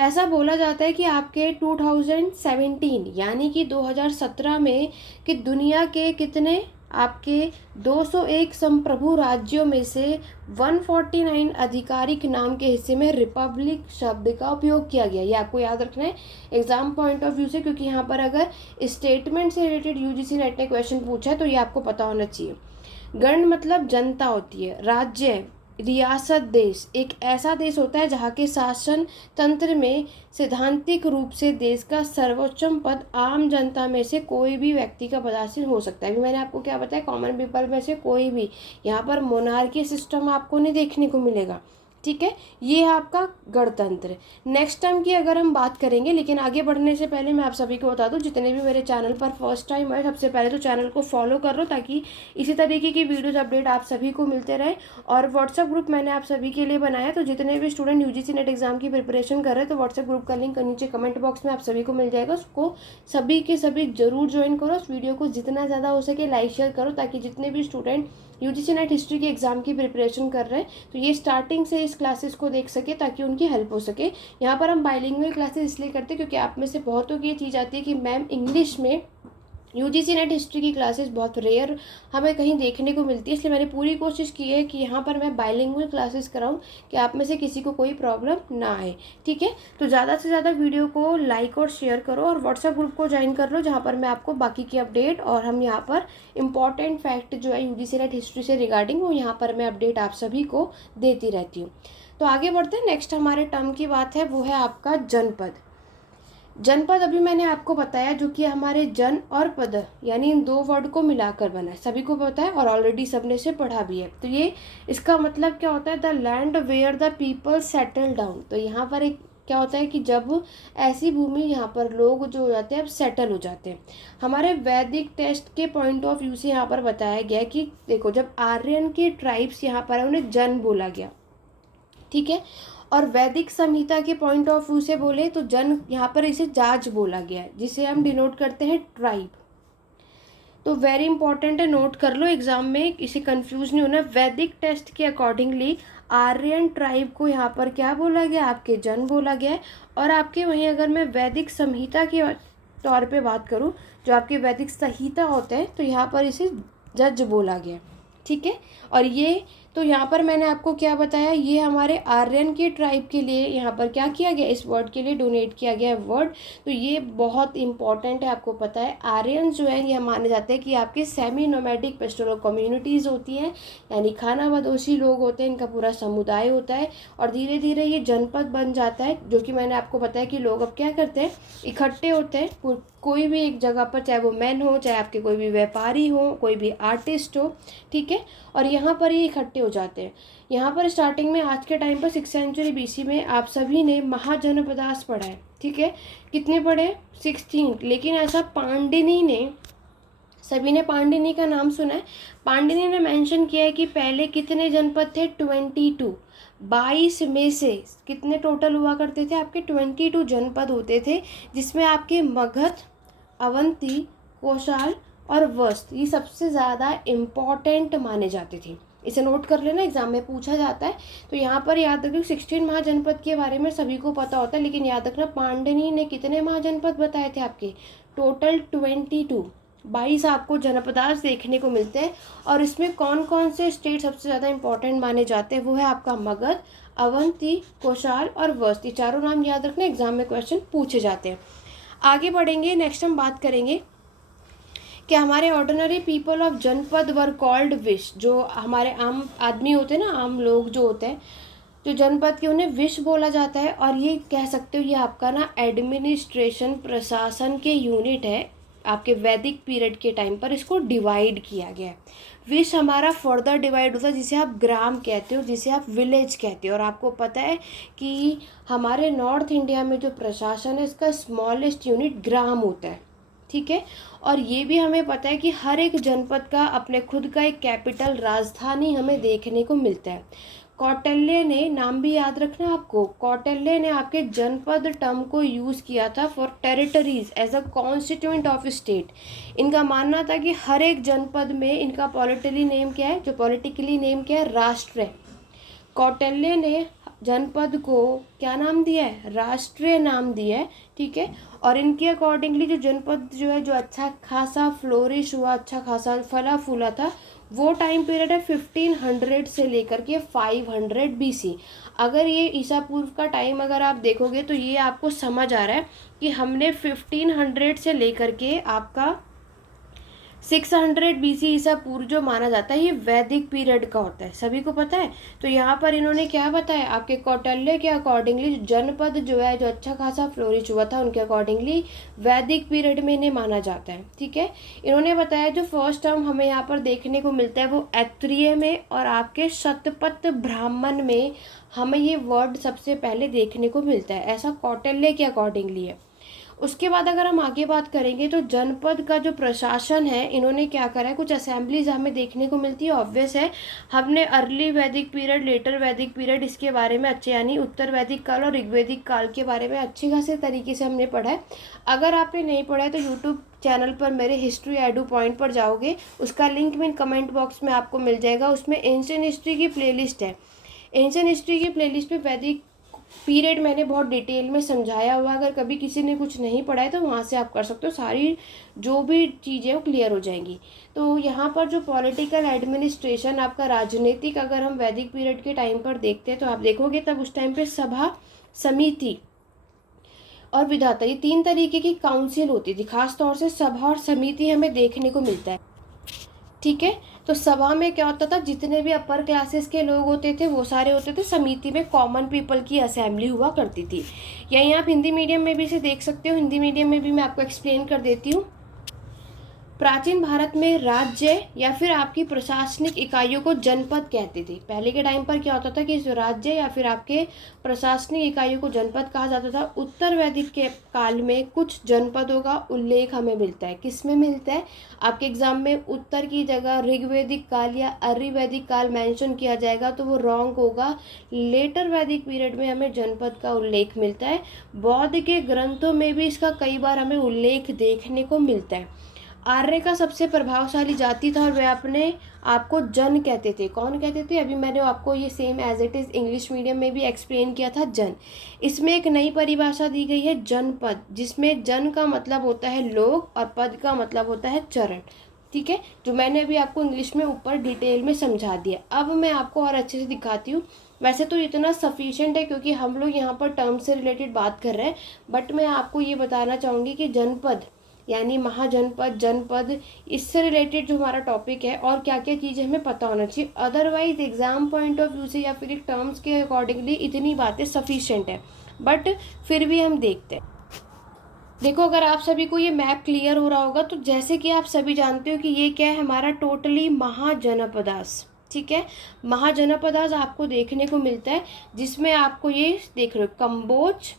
ऐसा बोला जाता है कि आपके 2017 यानी कि 2017 में कि दुनिया के कितने आपके 201 संप्रभु राज्यों में से 149 आधिकारिक नाम के हिस्से में रिपब्लिक शब्द का उपयोग किया गया। ये आपको याद रखना है एग्जाम पॉइंट ऑफ व्यू से, क्योंकि यहाँ पर अगर स्टेटमेंट से रिलेटेड यूजीसी नेट ने क्वेश्चन पूछा है तो ये आपको पता होना चाहिए। गण मतलब जनता होती है, राज्य रियासत देश एक ऐसा देश होता है जहाँ के शासन तंत्र में सैद्धांतिक रूप से देश का सर्वोच्चम पद आम जनता में से कोई भी व्यक्ति का पदासीन हो सकता है। अभी मैंने आपको क्या बताया, कॉमन पीपल में से कोई भी। यहाँ पर मोनार्की सिस्टम आपको नहीं देखने को मिलेगा। ठीक है, ये है आपका गणतंत्र। नेक्स्ट टाइम की अगर हम बात करेंगे, लेकिन आगे बढ़ने से पहले मैं आप सभी को बता दूं, जितने भी मेरे चैनल पर फर्स्ट टाइम आए सबसे पहले तो चैनल को फॉलो कर लो ताकि इसी तरीके की वीडियोज अपडेट आप सभी को मिलते रहे। और व्हाट्सअप ग्रुप मैंने आप सभी के लिए बनाया, तो जितने भी स्टूडेंट यूजीसी नेट एग्जाम की प्रिपरेशन कर रहे हैं तो व्हाट्सअप ग्रुप का लिंक नीचे कमेंट बॉक्स में आप सभी को मिल जाएगा। उसको सभी के सभी जरूर ज्वाइन करो। उस वीडियो को जितना ज़्यादा हो सके लाइक शेयर करो, ताकि जितने भी स्टूडेंट यूजीसी नेट हिस्ट्री के एग्जाम की प्रिपरेशन कर रहे हैं तो ये स्टार्टिंग से इस क्लासेस को देख सके ताकि उनकी हेल्प हो सके। यहाँ पर हम बाइलिंगुअल क्लासेस इसलिए करते हैं क्योंकि आप में से बहुतों की ये चीज़ आती है कि मैम इंग्लिश में यूजीसी नेट हिस्ट्री की क्लासेस बहुत रेयर हमें कहीं देखने को मिलती है, इसलिए मैंने पूरी कोशिश की है कि यहाँ पर मैं बाइलिंगुअल क्लासेस कराऊँ कि आप में से किसी को कोई प्रॉब्लम ना आए। ठीक है, तो ज़्यादा से ज़्यादा वीडियो को लाइक और शेयर करो और व्हाट्सएप ग्रुप को ज्वाइन कर लो, जहाँ पर मैं आपको बाकी की अपडेट और हम यहाँ पर इंपॉर्टेंट फैक्ट जो है यूजीसी नेट हिस्ट्री से रिगार्डिंग वो यहाँ पर मैं अपडेट आप सभी को देती रहती हूँ। तो आगे बढ़ते हैं। नेक्स्ट हमारे टर्म की बात है, वो है आपका जनपद। जनपद अभी मैंने आपको बताया जो कि हमारे जन और पद यानी इन दो वर्ड को मिलाकर बना है, सभी को पता है और ऑलरेडी सबने से पढ़ा भी है। तो ये इसका मतलब क्या होता है, the land where the people settle down. तो यहाँ पर एक क्या होता है कि जब ऐसी भूमि यहाँ पर लोग जो हो जाते हैं अब सेटल हो जाते हैं। हमारे वैदिक टेस्ट के पॉइंट ऑफ व्यू से यहाँ पर बताया गया कि देखो जब आर्यन के ट्राइब्स यहाँ पर है उन्हें जन बोला गया। ठीक है, और वैदिक संहिता के पॉइंट ऑफ व्यू से बोले तो जन यहाँ पर इसे जाज बोला गया है, जिसे हम डिनोट करते हैं ट्राइब। तो वेरी इंपॉर्टेंट है, नोट कर लो एग्जाम में, इसे कंफ्यूज नहीं होना। वैदिक टेस्ट के अकॉर्डिंगली आर्यन ट्राइब को यहाँ पर क्या बोला गया, आपके जन बोला गया है। और आपके वहीं अगर मैं वैदिक संहिता के तौर पे बात करूँ, जो आपके वैदिक संहिता होते हैं तो यहाँ पर इसे जज बोला गया। ठीक है, और ये तो यहाँ पर मैंने आपको क्या बताया, ये हमारे आर्यन के ट्राइब के लिए यहाँ पर क्या किया गया, इस वर्ड के लिए डोनेट किया गया है वर्ड। तो ये बहुत इंपॉर्टेंट है, आपको पता है आर्यन जो है ये माने जाते हैं कि आपके सेमी नोमैडिक पेस्टोरल कम्युनिटीज़ होती हैं, यानी खानाबदोशी लोग होते हैं, इनका पूरा समुदाय होता है और धीरे धीरे ये जनपद बन जाता है। जो कि मैंने आपको बताया कि लोग अब क्या करते हैं, इकट्ठे होते हैं कोई भी एक जगह पर, चाहे वो मैन हो, चाहे आपके कोई भी व्यापारी हो, कोई भी आर्टिस्ट हो। ठीक है, और यहाँ पर ये इकट्ठे हो जाते हैं। यहाँ पर स्टार्टिंग में आज के टाइम पर 6th सेंचुरी BC में आप सभी ने महाजनपदास पढ़ा है। ठीक है, कितने पढ़े, 16। लेकिन ऐसा पांडिनी ने, सभी ने पांडिनी का नाम सुना है, पांडिनी ने मेंशन किया है कि पहले कितने जनपद थे, 22। 22 में से कितने टोटल हुआ करते थे, आपके 22 जनपद होते थे, जिसमें आपके मगध, अवंती, कोशाल और वस्त ये सबसे ज़्यादा इम्पॉर्टेंट माने जाते थे। इसे नोट कर लेना, एग्जाम में पूछा जाता है। तो यहाँ पर याद रखिए 16 महाजनपद के बारे में सभी को पता होता है, लेकिन याद रखना पांडिनी ने कितने महाजनपद बताए थे, आपके टोटल 22। 22 आपको जनपदास देखने को मिलते हैं। और इसमें कौन कौन से स्टेट सबसे ज़्यादा इंपॉर्टेंट माने जाते हैं, वो है आपका मगध, अवंती, कोशाल और वस्त। ये चारों नाम याद रखना, एग्जाम में क्वेश्चन पूछे जाते हैं। आगे बढ़ेंगे, नेक्स्ट हम बात करेंगे कि हमारे ऑर्डिनरी पीपल ऑफ जनपद वर कॉल्ड विश। जो हमारे आम आदमी होते हैं ना, आम लोग जो होते हैं जो जनपद के, उन्हें विश बोला जाता है। और ये कह सकते हो ये आपका ना एडमिनिस्ट्रेशन, प्रशासन के यूनिट है। आपके वैदिक पीरियड के टाइम पर इसको डिवाइड किया गया है। विश हमारा फर्दर डिवाइड होता है, जिसे आप ग्राम कहते हो, जिसे आप विलेज कहते हो। और आपको पता है कि हमारे नॉर्थ इंडिया में जो प्रशासन है इसका स्मॉलेस्ट यूनिट ग्राम होता है, ठीक है। और ये भी हमें पता है कि हर एक जनपद का अपने खुद का एक कैपिटल, राजधानी हमें देखने को मिलता है। कौटिल्य ने, नाम भी याद रखना आपको, कौटिल्य ने आपके जनपद टर्म को यूज़ किया था for territories as a constituent of state. इनका मानना था कि हर एक जनपद में इनका पॉलिटिकली नेम क्या है, जो पॉलिटिकली नेम क्या है, राष्ट्र है। कौटिल्य ने जनपद को क्या नाम दिया है, राष्ट्रीय नाम दिया है, ठीक है। और इनके अकॉर्डिंगली जो जनपद जो है, जो अच्छा खासा फ्लोरिश हुआ, अच्छा खासा फला फूला था, वो टाइम पीरियड है 1500 से लेकर के 500 BC। अगर ये ईसा पूर्व का टाइम अगर आप देखोगे तो ये आपको समझ आ रहा है कि हमने 1500 से लेकर के आपका 600 BC ईसा पूर्व जो माना जाता है, ये वैदिक पीरियड का होता है, सभी को पता है। तो यहाँ पर इन्होंने क्या बताया, आपके कौटिल्य के अकॉर्डिंगली जनपद जो है, जो अच्छा खासा फ्लोरिश हुआ था, उनके अकॉर्डिंगली वैदिक पीरियड में इन्हें माना जाता है, ठीक है। इन्होंने बताया जो फर्स्ट टर्म हमें यहाँ पर देखने को मिलता है वो ऐत्रेय में और आपके शतपथ ब्राह्मण में हमें ये वर्ड सबसे पहले देखने को मिलता है, ऐसा कौटिल्य के अकॉर्डिंगली है। उसके बाद अगर हम आगे बात करेंगे तो जनपद का जो प्रशासन है, इन्होंने क्या करा है, कुछ असेंबलीज हमें देखने को मिलती है। ऑब्वियस है, हमने अर्ली वैदिक पीरियड, लेटर वैदिक पीरियड, इसके बारे में अच्छे, यानी उत्तर वैदिक काल और ऋग्वैदिक काल के बारे में अच्छे खासे तरीके से हमने पढ़ा है। अगर आपने नहीं पढ़ा है तो यूट्यूब चैनल पर मेरे हिस्ट्री एडू पॉइंट पर जाओगे, उसका लिंक मैं कमेंट बॉक्स में आपको मिल जाएगा। उसमें एंशिएंट हिस्ट्री की प्लेलिस्ट है। एंशिएंट हिस्ट्री की प्लेलिस्ट में वैदिक पीरियड मैंने बहुत डिटेल में समझाया हुआ। अगर कभी किसी ने कुछ नहीं पढ़ा है तो वहाँ से आप कर सकते हो, सारी जो भी चीज़ें वो क्लियर हो जाएंगी। तो यहाँ पर जो पॉलिटिकल एडमिनिस्ट्रेशन, आपका राजनीतिक, अगर हम वैदिक पीरियड के टाइम पर देखते हैं तो आप देखोगे तब उस टाइम पे सभा, समिति और विधाता, ये 3 तरीके की काउंसिल होती थी। खास तौर से सभा और समिति हमें देखने को मिलता है, ठीक है। तो सभा में क्या होता था, जितने भी अपर क्लासेस के लोग होते थे वो सारे होते थे। समिति में कॉमन पीपल की असेंबली हुआ करती थी। यहीं आप हिंदी मीडियम में भी इसे देख सकते हो। हिंदी मीडियम में भी मैं आपको एक्सप्लेन कर देती हूँ। प्राचीन भारत में राज्य या फिर आपकी प्रशासनिक इकाइयों को जनपद कहते थे। पहले के टाइम पर क्या होता था कि जो राज्य या फिर आपके प्रशासनिक इकाइयों को जनपद कहा जाता था। उत्तर वैदिक के काल में कुछ जनपदों का उल्लेख हमें मिलता है। किस में मिलता है, आपके एग्जाम में उत्तर की जगह ऋग्वैदिक काल या आर्यवैदिक काल मेंशन किया जाएगा तो वो रॉन्ग होगा। लेटर वैदिक पीरियड में हमें जनपद का उल्लेख मिलता है। बौद्ध के ग्रंथों में भी इसका कई बार हमें उल्लेख देखने को मिलता है। आर्य का सबसे प्रभावशाली जाति था और वे अपने आपको जन कहते थे। कौन कहते थे, अभी मैंने आपको ये same as it is English medium में भी एक्सप्लेन किया था, जन। इसमें एक नई परिभाषा दी गई है जनपद, जिसमें जन का मतलब होता है लोग और पद का मतलब होता है चरण, ठीक है, जो मैंने अभी आपको इंग्लिश में ऊपर डिटेल में समझा दिया। अब मैं आपको और अच्छे से दिखाती हूँ। वैसे तो इतना सफिशिएंट है क्योंकि हम लोग यहाँ पर टर्म से रिलेटेड बात कर रहे हैं, बट मैं आपको ये बताना चाहूँगी कि जनपद यानी महाजनपद, जनपद, इससे रिलेटेड जो हमारा टॉपिक है और क्या क्या चीज़ें हमें पता होना चाहिए। Otherwise exam point of view से या फिर एक टर्म्स के अकॉर्डिंगली इतनी बातें सफिशिएंट है, बट फिर भी हम देखते हैं। देखो, अगर आप सभी को ये मैप क्लियर हो रहा होगा तो जैसे कि आप सभी जानते हो कि ये क्या है, हमारा टोटली महाजनपदास, ठीक है। महाजनपदास आपको देखने को मिलता है, जिसमें आपको ये देख रहे हो कंबोज,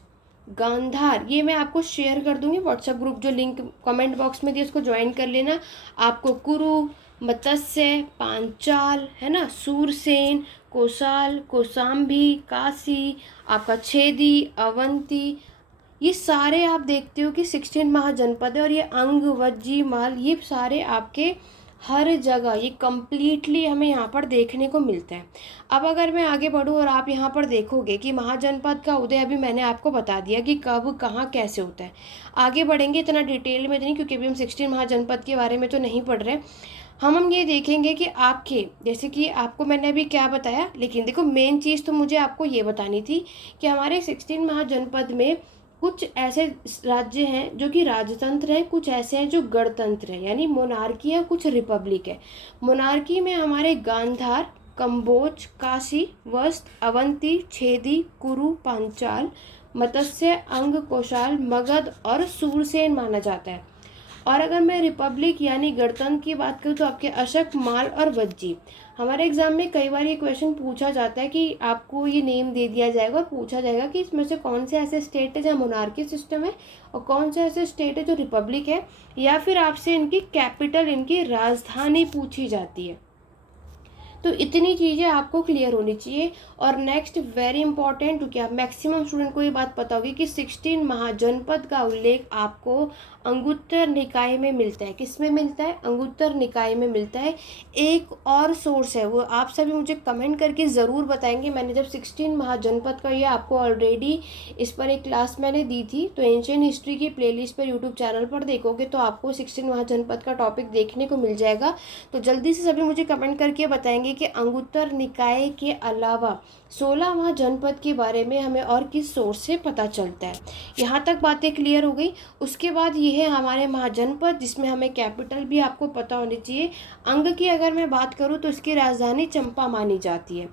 गांधार, ये मैं आपको शेयर कर दूंगी व्हाट्सएप ग्रुप, जो लिंक कमेंट बॉक्स में दिया उसको ज्वाइन कर लेना। आपको कुरु, मत्स्य, पांचाल, है ना, सूरसेन, कोसाल, कोसाम्बी, काशी, आपका छेदी, अवंती, ये सारे आप देखते हो कि 16 महाजनपद है। और ये अंग, वज्जी, माल, ये सारे आपके हर जगह ये कम्प्लीटली हमें यहाँ पर देखने को मिलता है। अब अगर मैं आगे बढ़ूँ और आप यहाँ पर देखोगे कि महाजनपद का उदय अभी मैंने आपको बता दिया कि कब, कहाँ, कैसे होता है। आगे बढ़ेंगे, इतना डिटेल में नहीं क्योंकि अभी हम 16 महाजनपद के बारे में तो नहीं पढ़ रहे। हम ये देखेंगे कि आपके, जैसे कि आपको मैंने अभी क्या बताया, लेकिन देखो मेन चीज़ तो मुझे आपको ये बतानी थी कि हमारे 16 महाजनपद में कुछ ऐसे राज्य हैं जो कि राजतंत्र हैं, कुछ ऐसे हैं जो गणतंत्र हैं, यानी मोनार्की है, कुछ रिपब्लिक है। मोनार्की में हमारे गांधार, कंबोज, काशी, वस्त, अवंती, छेदी, कुरु, पांचाल, मत्स्य, अंग, कौशाल, मगध और सूरसेन माना जाता है। और अगर मैं रिपब्लिक यानी गणतंत्र की बात करूँ तो आपके अशक, माल और वज्जी। हमारे एग्जाम में कई बार ये क्वेश्चन पूछा जाता है कि आपको ये नेम दे दिया जाएगा और पूछा जाएगा कि इसमें से कौन से ऐसे स्टेट है जहाँ मोनार्की सिस्टम है और कौन से ऐसे स्टेट है जो रिपब्लिक है, या फिर आपसे इनकी कैपिटल, इनकी राजधानी पूछी जाती है। तो इतनी चीज़ें आपको क्लियर होनी चाहिए। और नेक्स्ट वेरी इंपॉर्टेंट, क्योंकि आप मैक्सिमम स्टूडेंट को ये बात पता होगी कि 16 महाजनपद का उल्लेख आपको अंगुत्तर निकाय में मिलता है। किस में मिलता है? अंगुत्तर निकाय में मिलता है। एक और सोर्स है, वो आप सभी मुझे कमेंट करके ज़रूर बताएंगे। मैंने जब 16 महाजनपद का ये आपको ऑलरेडी इस पर एक क्लास मैंने दी थी, तो एंशियंट हिस्ट्री की प्लेलिस्ट पर यूट्यूब चैनल पर देखोगे तो आपको 16 महाजनपद का टॉपिक देखने को मिल जाएगा। तो जल्दी से सभी मुझे कमेंट करके बताएंगे कि अंगुत्तर निकाय के अलावा 16 महाजनपद के बारे में हमें और किस सोर्स से पता चलता है। यहाँ तक बातें क्लियर हो गई। उसके बाद ये है हमारे महाजनपद, जिसमें हमें कैपिटल भी आपको पता होनी चाहिए। अंग की अगर मैं बात करूँ तो इसकी राजधानी चंपा मानी जाती है।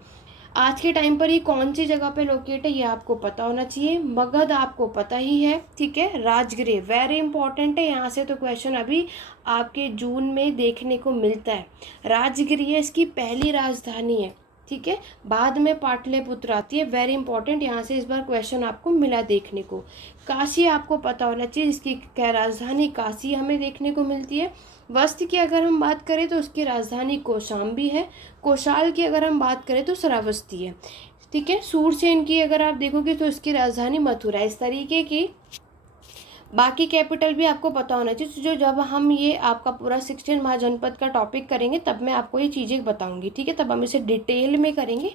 आज के टाइम पर ये कौन सी जगह पे लोकेट है ये आपको पता होना चाहिए। मगध आपको पता ही है, ठीक है। राजगृह वेरी इंपॉर्टेंट है, यहाँ से तो क्वेश्चन अभी आपके जून में देखने को मिलता है। राजगृह इसकी पहली राजधानी है, ठीक है। बाद में पाटलिपुत्र आती है, वेरी इंपॉर्टेंट, यहाँ से इस बार क्वेश्चन आपको मिला देखने को। काशी आपको पता होना चाहिए, इसकी क्या राजधानी काशी हमें देखने को मिलती है। वस्त की अगर हम बात करें तो उसकी राजधानी कौशाम्बी है। कौशाल की अगर हम बात करें तो श्रावस्ती है, ठीक है। सूरसेन की अगर आप देखोगे तो इसकी राजधानी मथुरा है। इस तरीके की बाकी कैपिटल भी आपको पता होना चाहिए। तो जो जब हम ये आपका पूरा 16 महाजनपद का टॉपिक करेंगे तब मैं आपको ये चीज़ें बताऊंगी, ठीक है। तब हम इसे डिटेल में करेंगे।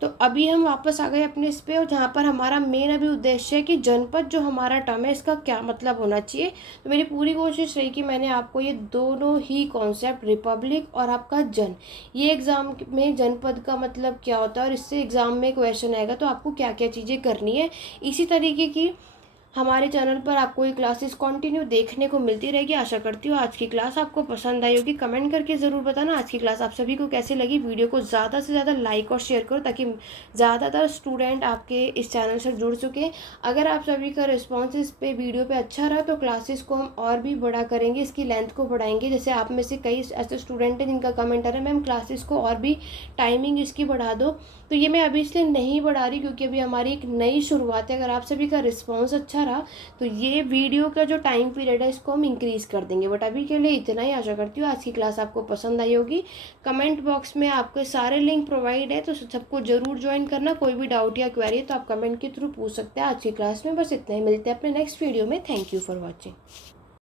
तो अभी हम वापस आ गए अपने इस पे, और जहाँ पर हमारा मेन अभी उद्देश्य है कि जनपद जो हमारा टर्म है इसका क्या मतलब होना चाहिए। तो मेरी पूरी कोशिश रही कि मैंने आपको ये दोनों ही कॉन्सेप्ट, रिपब्लिक और आपका जन, ये एग्ज़ाम में जनपद का मतलब क्या होता है और इससे एग्ज़ाम में क्वेश्चन आएगा तो आपको क्या क्या चीज़ें करनी है। इसी तरीके की हमारे चैनल पर आपको ये क्लासेस कंटिन्यू देखने को मिलती रहेगी। आशा करती हूँ आज की क्लास आपको पसंद आई होगी। कमेंट करके ज़रूर बताना आज की क्लास आप सभी को कैसी लगी। वीडियो को ज़्यादा से ज़्यादा लाइक और शेयर करो ताकि ज़्यादातर स्टूडेंट आपके इस चैनल से जुड़ सके। अगर आप सभी का रिस्पॉन्स इस पे वीडियो पे अच्छा रहा तो क्लासेस को हम और भी बड़ा करेंगे, इसकी लेंथ को बढ़ाएंगे। जैसे आप में से कई ऐसे स्टूडेंट हैं जिनका कमेंट आ रहा है मैम क्लासेस को और भी टाइमिंग इसकी बढ़ा दो, तो ये मैं अभी इसलिए नहीं बढ़ा रही क्योंकि अभी हमारी एक नई शुरुआत है। अगर आप सभी का रिस्पॉन्स अच्छा रहा तो ये वीडियो का जो टाइम पीरियड है इसको हम इंक्रीज़ कर देंगे। बट अभी के लिए इतना ही। आशा करती हूँ आज की क्लास आपको पसंद आई होगी। कमेंट बॉक्स में आपके सारे लिंक प्रोवाइड है, तो सबको ज़रूर ज्वाइन करना। कोई भी डाउट या क्वेरी है तो आप कमेंट के थ्रू पूछ सकते हैं। आज की क्लास में बस इतना ही। मिलते हैं अपने नेक्स्ट वीडियो में। Thank you for watching.